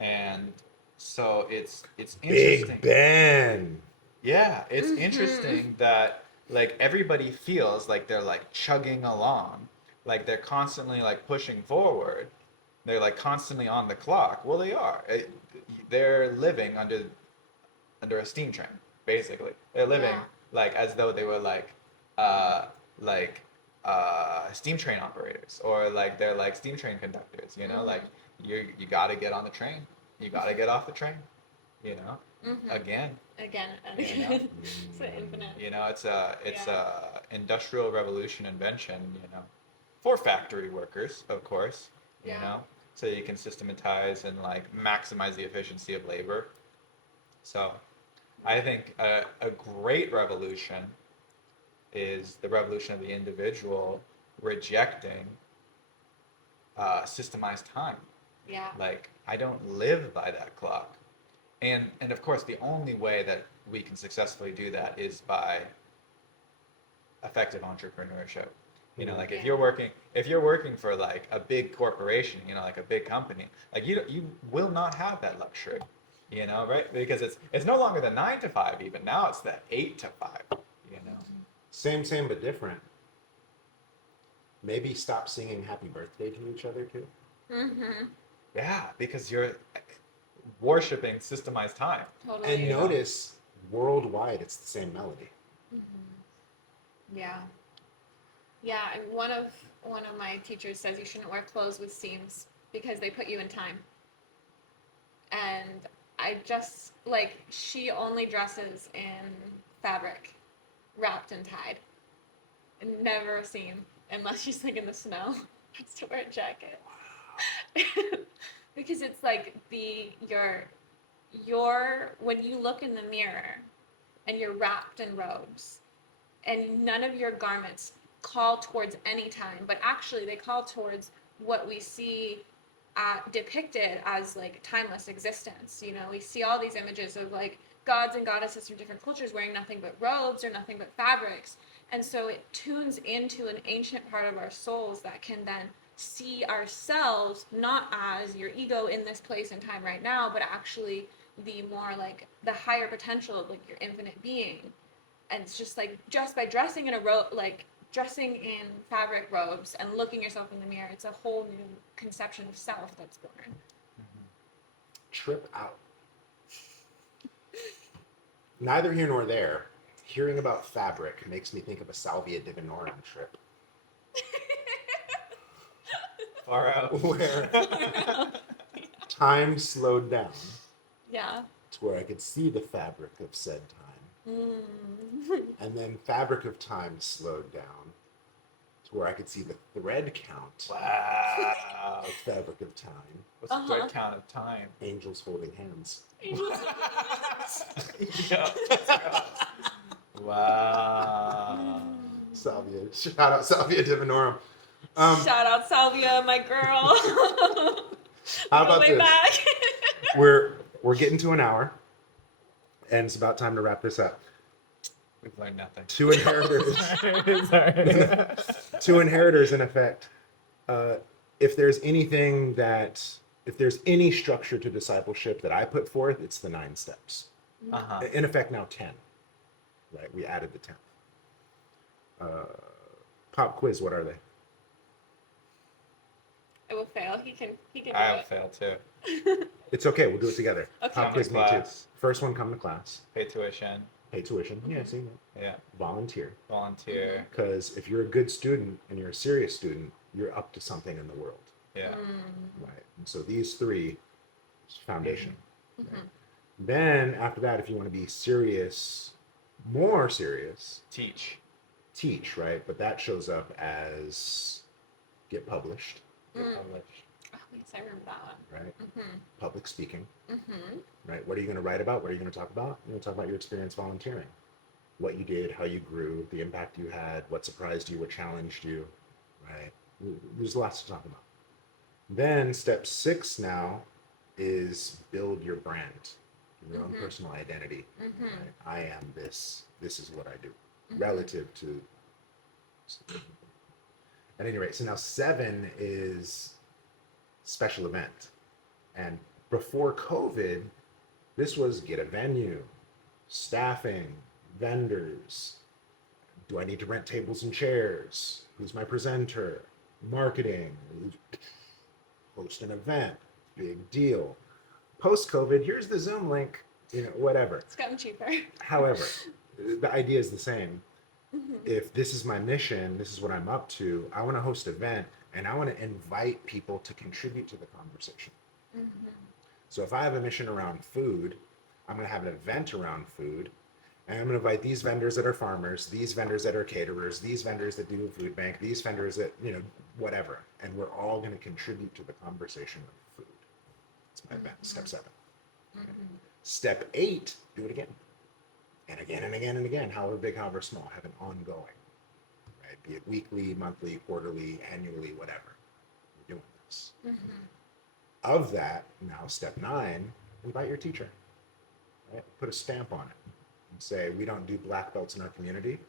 and so it's interesting. Big Ben. Yeah, it's Mhm. interesting that like everybody feels like they're like chugging along, like they're constantly like pushing forward. They're like constantly on the clock. Well, they are. They're living under a steam train, basically. They're living Yeah. like as though they were like steam train operators, or like they're like steam train conductors. You know, like you got to get on the train, you got to get off the train. You know, again. Again and You know? again. It's an infinite. You know, it's a Yeah. industrial revolution invention. You know, for factory workers, of course. You Yeah. know, so you can systematize and like maximize the efficiency of labor. So, I think a great revolution is the revolution of the individual rejecting systemized time. Yeah. Like, I don't live by that clock. And of course, the only way that we can successfully do that is by effective entrepreneurship. You know, like Yeah. if you're working for like a big corporation, you know, like a big company, like you will not have that luxury. You know, right? Because it's no longer the 9 to 5 even. Now it's the 8 to 5, you know. Same, but different. Maybe stop singing happy birthday to each other too. Yeah, because you're like, worshiping systemized time. Totally. And notice worldwide it's the same melody. Yeah. Yeah, and one of my teachers says you shouldn't wear clothes with seams because they put you in time. And I just like she only dresses in fabric, wrapped and tied. And never a seam unless she's like in the snow. Has to wear a jacket. Because it's like your when you look in the mirror and you're wrapped in robes and none of your garments call towards any time, but actually they call towards what we see depicted as like timeless existence. You know, we see all these images of like gods and goddesses from different cultures wearing nothing but robes or nothing but fabrics, and so it tunes into an ancient part of our souls that can then see ourselves not as your ego in this place and time right now, but actually the more like the higher potential of like your infinite being. And it's just like just by dressing in a robe, like dressing in fabric robes and looking yourself in the mirror, it's a whole new conception of self that's born. Trip out. Neither here nor there. Hearing about fabric makes me think of a Salvia Divinorum trip. Far out. Where time slowed down Yeah. to where I could see the fabric of said time. And then fabric of time slowed down to where I could see the thread count Wow. of fabric of time. What's the thread count of time? Angels holding hands. Yeah. Wow. Salvia. Shout out Salvia Divinorum. Shout out Salvia, my girl. How about way this? back. We're getting to an hour, and it's about time to wrap this up. We've learned nothing. Two inheritors. Sorry. Two inheritors, in effect. If there's any structure to discipleship that I put forth, it's the 9 steps. Uh-huh. In effect, now 10. Right? We added the 10th. Pop quiz. What are they? I will fail. He can do I have it. failed too. It's okay. We'll do it together. Okay. Pop quiz, me too. Class. First one, come to class. Pay tuition. Pay tuition. Yeah, see that. Yeah. Volunteer. Volunteer. Because if you're a good student and you're a serious student, you're up to something in the world. Yeah. Right. And so these 3 is foundation. Right? Then after that, if you want to be serious, more serious, Teach. teach, right? But that shows up as get published, Get published. Oh, yes, I remember that one. right? Public speaking, right? What are you going to write about? What are you going to talk about? You're going to talk about your experience volunteering, what you did, how you grew, the impact you had, what surprised you, what challenged you, right? There's lots to talk about. Then step 6 now is build your brand, your own Mhm. personal identity. Mhm. Right? I am this. This is what I do, Mhm. relative to. At any rate, so now 7 is special event, and before COVID, this was get a venue, staffing, vendors. Do I need to rent tables and chairs? Who's my presenter? Marketing, host an event, big deal. Post COVID, here's the Zoom link, whatever. It's gotten cheaper. However, the idea is the same. Mhm. If this is my mission, this is what I'm up to, I want to host an event and I want to invite people to contribute to the conversation. Mhm. So if I have a mission around food, I'm going to have an event around food. And I'm going to invite these vendors that are farmers, these vendors that are caterers, these vendors that do a food bank, these vendors that, whatever. And we're all going to contribute to the conversation of food. It's my event, step 7. Mhm. Step 8, do it again. And again and again and again, however big, however small, have an ongoing, right? Be it weekly, monthly, quarterly, annually, whatever. We're doing this. Mhm. Of that, now step 9, invite your teacher. Right? Put a stamp on it and say, we don't do black belts in our community.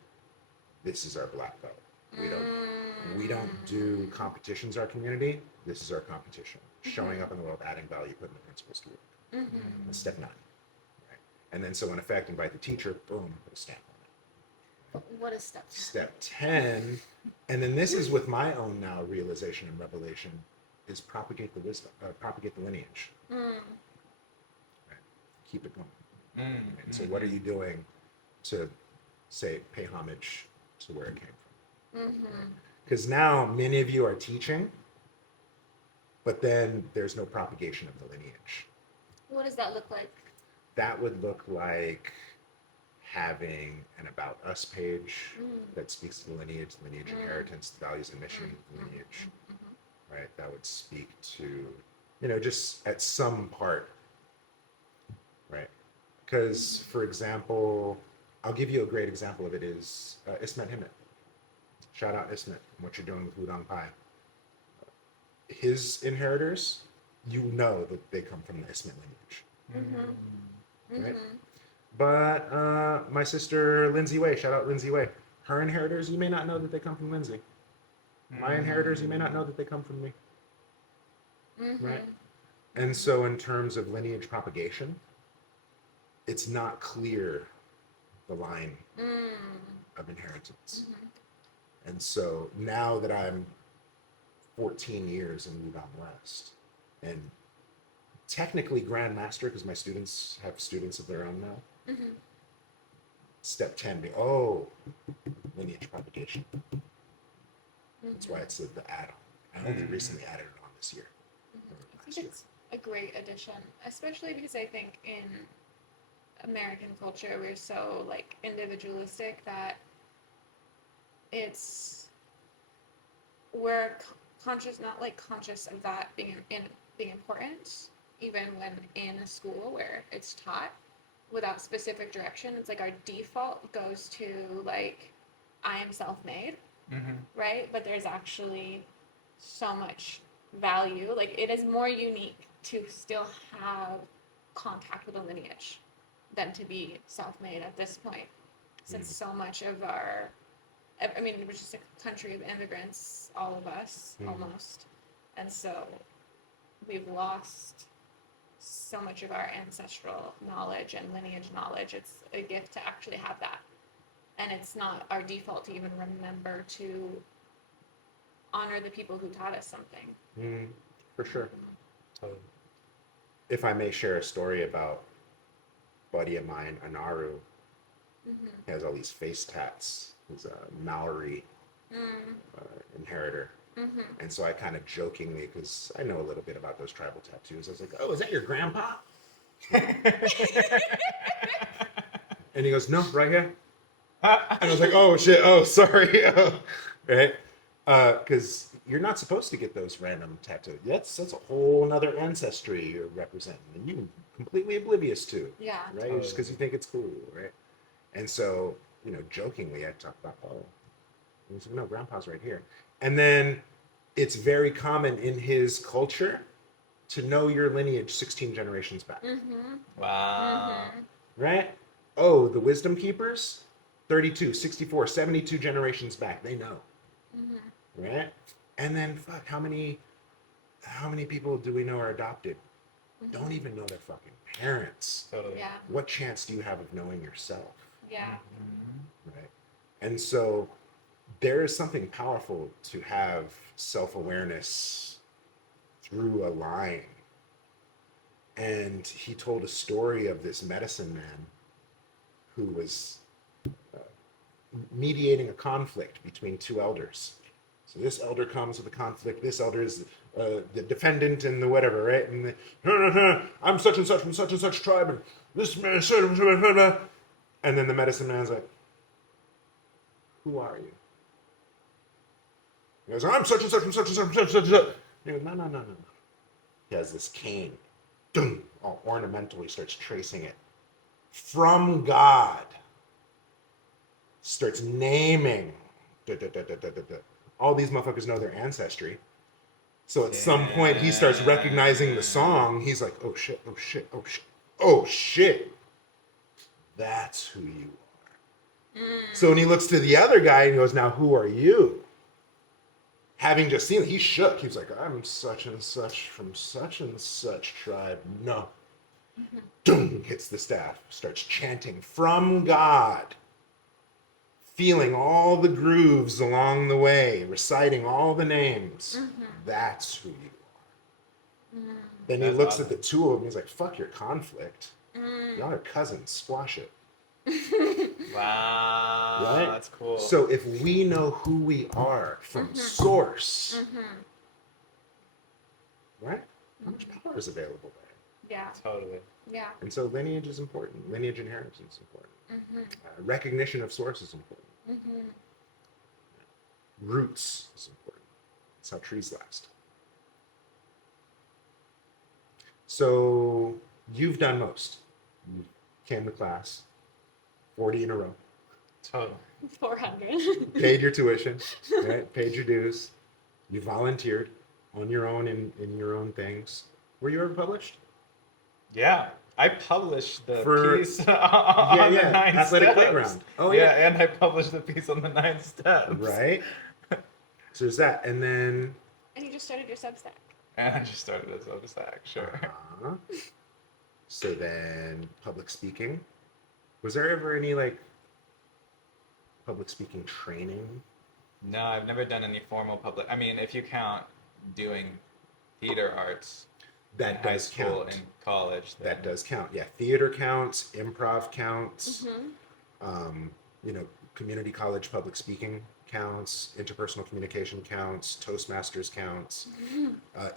This is our black belt. We don't do competitions in our community. This is our competition. Showing up in the world, adding value, putting the principles to work. Mhm. That's step 9. Right? And then so in effect, invite the teacher, boom, put a stamp on it. What is step 10? Step 10, and then this is with my own now realization and revelation, is propagate the wisdom, propagate the lineage. Mm. Right? Keep it going. Mm. And so what are you doing to say pay homage to where it came from? Mhm. Because now many of you are teaching, but then there's no propagation of the lineage. What does that look like? That would look like having an about us page that speaks to the lineage, inheritance, the values and mission lineage. Right? That would speak to, just at some part, right? Because, for example, I'll give you a great example of it is Ismet Himmet. Shout out Ismet and what you're doing with Wudang Pai. His inheritors, that they come from the Ismet lineage, Mhm. right? Mhm. But my sister Lindsay Way, shout out Lindsay Way. Her inheritors, you may not know that they come from Lindsay. My inheritors, you may not know that they come from me. Mhm. Right? And so in terms of lineage propagation, it's not clear the line of inheritance. And so now that I'm 14 years in Wudang West, and technically Grandmaster, because my students have students of their own now, Mhm. step 10 lineage propagation. That's why it's the add-on. I only recently added it on this year. I think it's a great addition, especially because I think in American culture we're so individualistic that we're conscious, not conscious of that being important, even when in a school where it's taught without specific direction. It's our default goes to I am self-made, right? But there's actually so much value. It is more unique to still have contact with a lineage than to be self-made at this point, since so much of we're just a country of immigrants, all of us, almost. And so we've lost so much of our ancestral knowledge and lineage knowledge. It's a gift to actually have that. And it's not our default to even remember to honor the people who taught us something. For sure. If I may share a story about a buddy of mine, Anaru, he has all these face tats. He's a Maori inheritor. And so I kind of jokingly, because I know a little bit about those tribal tattoos, I was like, oh, is that your grandpa? And he goes, no, right here. And I was like, oh, shit, oh, sorry. Right? Because you're not supposed to get those random tattoos. That's a whole nother ancestry you're representing, and you're completely oblivious to. Yeah. Right? Totally. Just because you think it's cool, right? And so, jokingly, I talk about, oh, and he's like, no, grandpa's right here. And then it's very common in his culture to know your lineage 16 generations back. Mm-hmm. Wow. Right? Oh, the wisdom keepers, 32, 64, 72 generations back. They know. Mm-hmm. Right? And then fuck, how many people do we know are adopted? Mm-hmm. Don't even know their fucking parents. Totally. Yeah. What chance do you have of knowing yourself? Yeah. Right? And so there is something powerful to have self-awareness through a line. And he told a story of this medicine man who was mediating a conflict between two elders. So this elder comes with a conflict. This elder is the defendant and the whatever, right? And I'm such and such from such and such tribe, and this man said, and then the medicine man's like, "Who are you?" He goes, "I'm such and such from such and such from such and such." He goes, No. He has this cane, all ornamental. He starts tracing it from God. Starts naming. All these motherfuckers know their ancestry. So at some point he starts recognizing the song. He's like, oh shit, oh shit, oh shit, oh shit. That's who you are. So when he looks to the other guy and he goes, now who are you? Having just seen it, he shook. He was like, I'm such and such from such and such tribe. No. Hits the staff, starts chanting from God. Feeling all the grooves along the way, reciting all the names. That's who you are. Then he looks at the two of them. He's like, fuck your conflict. Y'all are cousins. Squash it. Wow. Right? That's cool. So if we know who we are from source, right? How much power is available there? Yeah. Totally. Yeah. And so lineage is important. Lineage inheritance is important. Recognition of source is important. Roots is important. That's how trees last. So you've done most. You came to class 40 in a row. Totally. 400. Paid your tuition, right? Paid your dues. You volunteered on your own in your own things. Were you ever published? Yeah. I published the For- piece on the 9 Athletic steps. Playground. Oh yeah, yeah. and I published the piece on the 9 steps. Right? So there's that. And then And you just started your Substack. And I just started as Substack, sure. So then public speaking. Was there ever any like public speaking training? No, I've never done any formal public. I mean, if you count doing theater arts That in high does school count. and college. That does count. Yeah, theater counts, improv counts. Community college public speaking counts, interpersonal communication counts, Toastmasters counts.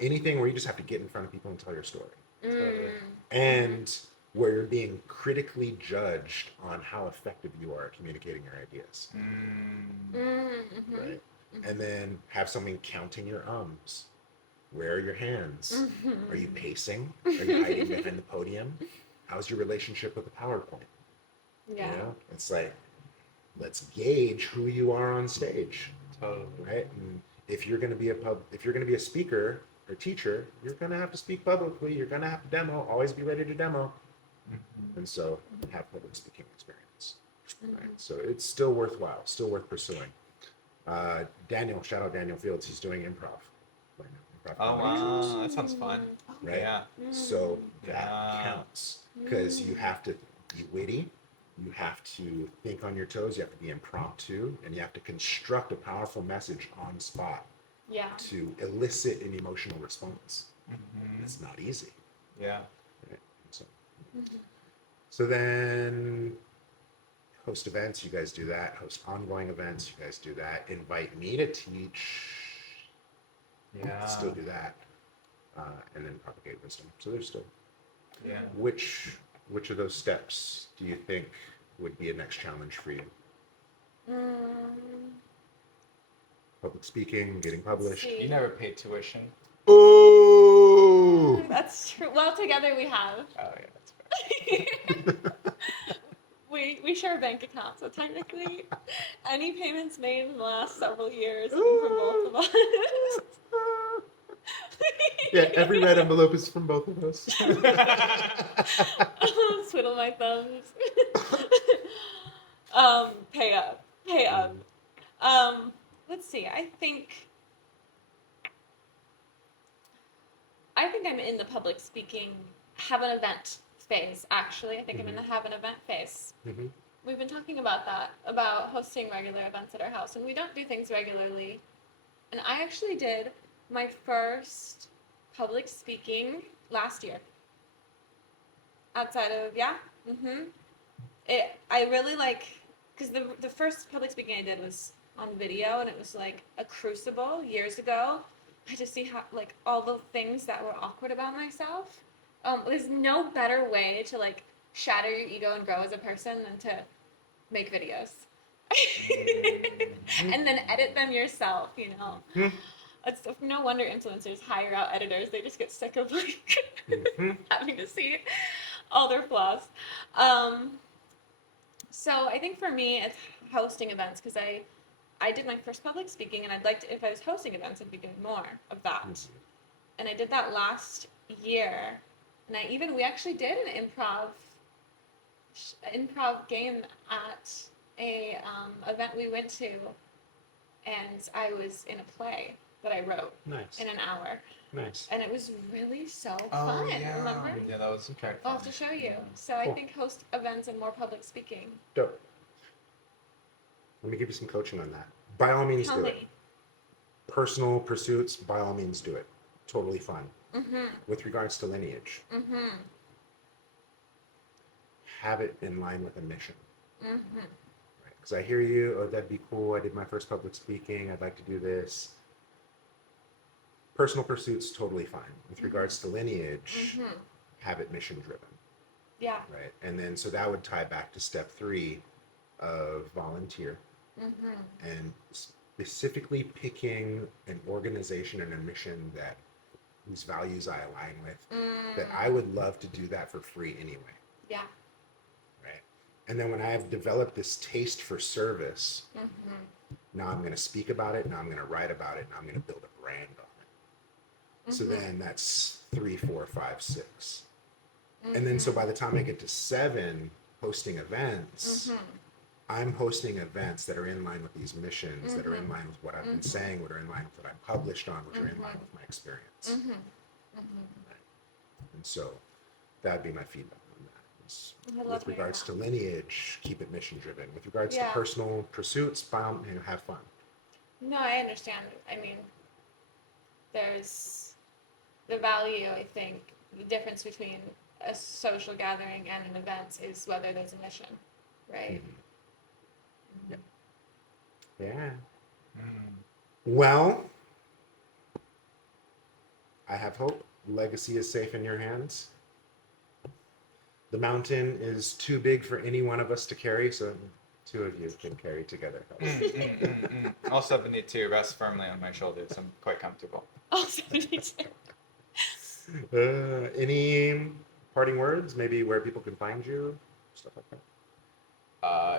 Anything where you just have to get in front of people and tell your story. Totally. And where you're being critically judged on how effective you are at communicating your ideas. Right? And then have something counting your ums. Where are your hands? Are you pacing? Are you hiding behind the podium? How's your relationship with the PowerPoint? Yeah. You know, it's like, let's gauge who you are on stage, Totally. right? And if you're going to be a speaker or teacher, you're going to have to speak publicly. You're going to have to demo. Always be ready to demo. And so have public speaking experience. Right? So it's still worthwhile, still worth pursuing. Daniel, shout out Daniel Fields. He's doing improv right now. Improv Oh, comedy troupes, wow. That sounds fun. right? Yeah. So that Yeah. counts because you have to be witty. You have to think on your toes. You have to be impromptu, and you have to construct a powerful message on spot Yeah. to elicit an emotional response. It's not easy. Yeah. Right? So then host events, you guys do that. Host ongoing events, you guys do that. Invite me to teach, Yeah. still do that. And then propagate wisdom. So there's still, Yeah. which of those steps do you think would be a next challenge for you? Public speaking, getting published. See. You never paid tuition. Oh! That's true. Well, together we have. Oh, yeah, that's fair. We share a bank account, so technically, any payments made in the last several years come from both of us. Yeah, every red envelope is from both of us. Twiddle my thumbs. Pay up. Pay up. Let's see. I think I'm in the public speaking, have an event phase, actually. I think I'm in the have an event phase. Mm-hmm. We've been talking about that, about hosting regular events at our house, and we don't do things regularly. And I actually did my first public speaking last year. Outside of, yeah, I really like, because the first public speaking I did was on video, and it was like a crucible years ago. I just see how, like, all the things that were awkward about myself. There's no better way to, like, shatter your ego and grow as a person than to make videos. And then edit them yourself, you know. It's no wonder influencers hire out editors. They just get sick of, like, having to see all their flaws. So I think for me, it's hosting events, because I did my first public speaking, and I'd like to, if I was hosting events, I'd be doing more of that. And I did that last year, and we actually did an improv game at a event we went to, and I was in a play that I wrote in an hour. Nice. And it was really so fun. Remember? Yeah, that was quite fun. I'll have to show you. So I think host events and more public speaking. Dope. Let me give you some coaching on that. By all means, do it. Personal pursuits, by all means, do it. Totally fun. With regards to lineage, have it in line with a mission. Because I hear you, oh, that'd be cool. I did my first public speaking. I'd like to do this. Personal pursuits, totally fine. With regards to lineage, have it mission driven. Yeah. Right. And then, so that would tie back to step 3 of volunteer. And specifically picking an organization and a mission whose values I align with, that I would love to do that for free anyway. Yeah. Right. And then when I've developed this taste for service, now I'm going to speak about it, now I'm going to write about it, now I'm going to build a brand on it. So then that's 3, 4, 5, 6. And then so by the time I get to 7, hosting events, I'm hosting events that are in line with these missions, that are in line with what I've been saying, what are in line with what I've published on, which are in line with my experience. And so that'd be my feedback on that. With regards to lineage, keep it mission driven. With regards to personal pursuits, have fun. No, I understand. I mean, there's the value, I think, the difference between a social gathering and an event is whether there's a mission, right? Yeah. Well, I have hope. Legacy is safe in your hands. The mountain is too big for any one of us to carry, so 2 of you can carry together. All 72 rests firmly on my shoulders. I'm quite comfortable. All 72. Any parting words? Maybe where people can find you? Stuff like that.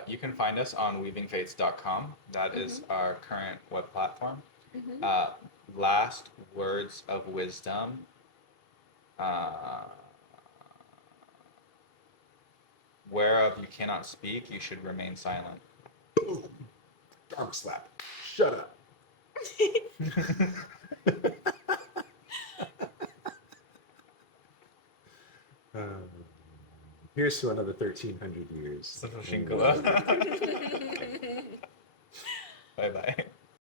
You can find us on weavingfates.com. That is our current web platform. Last words of wisdom. Whereof you cannot speak, you should remain silent. Boom. Dog slap. Shut up. Here's to another 1,300 years. Bye bye.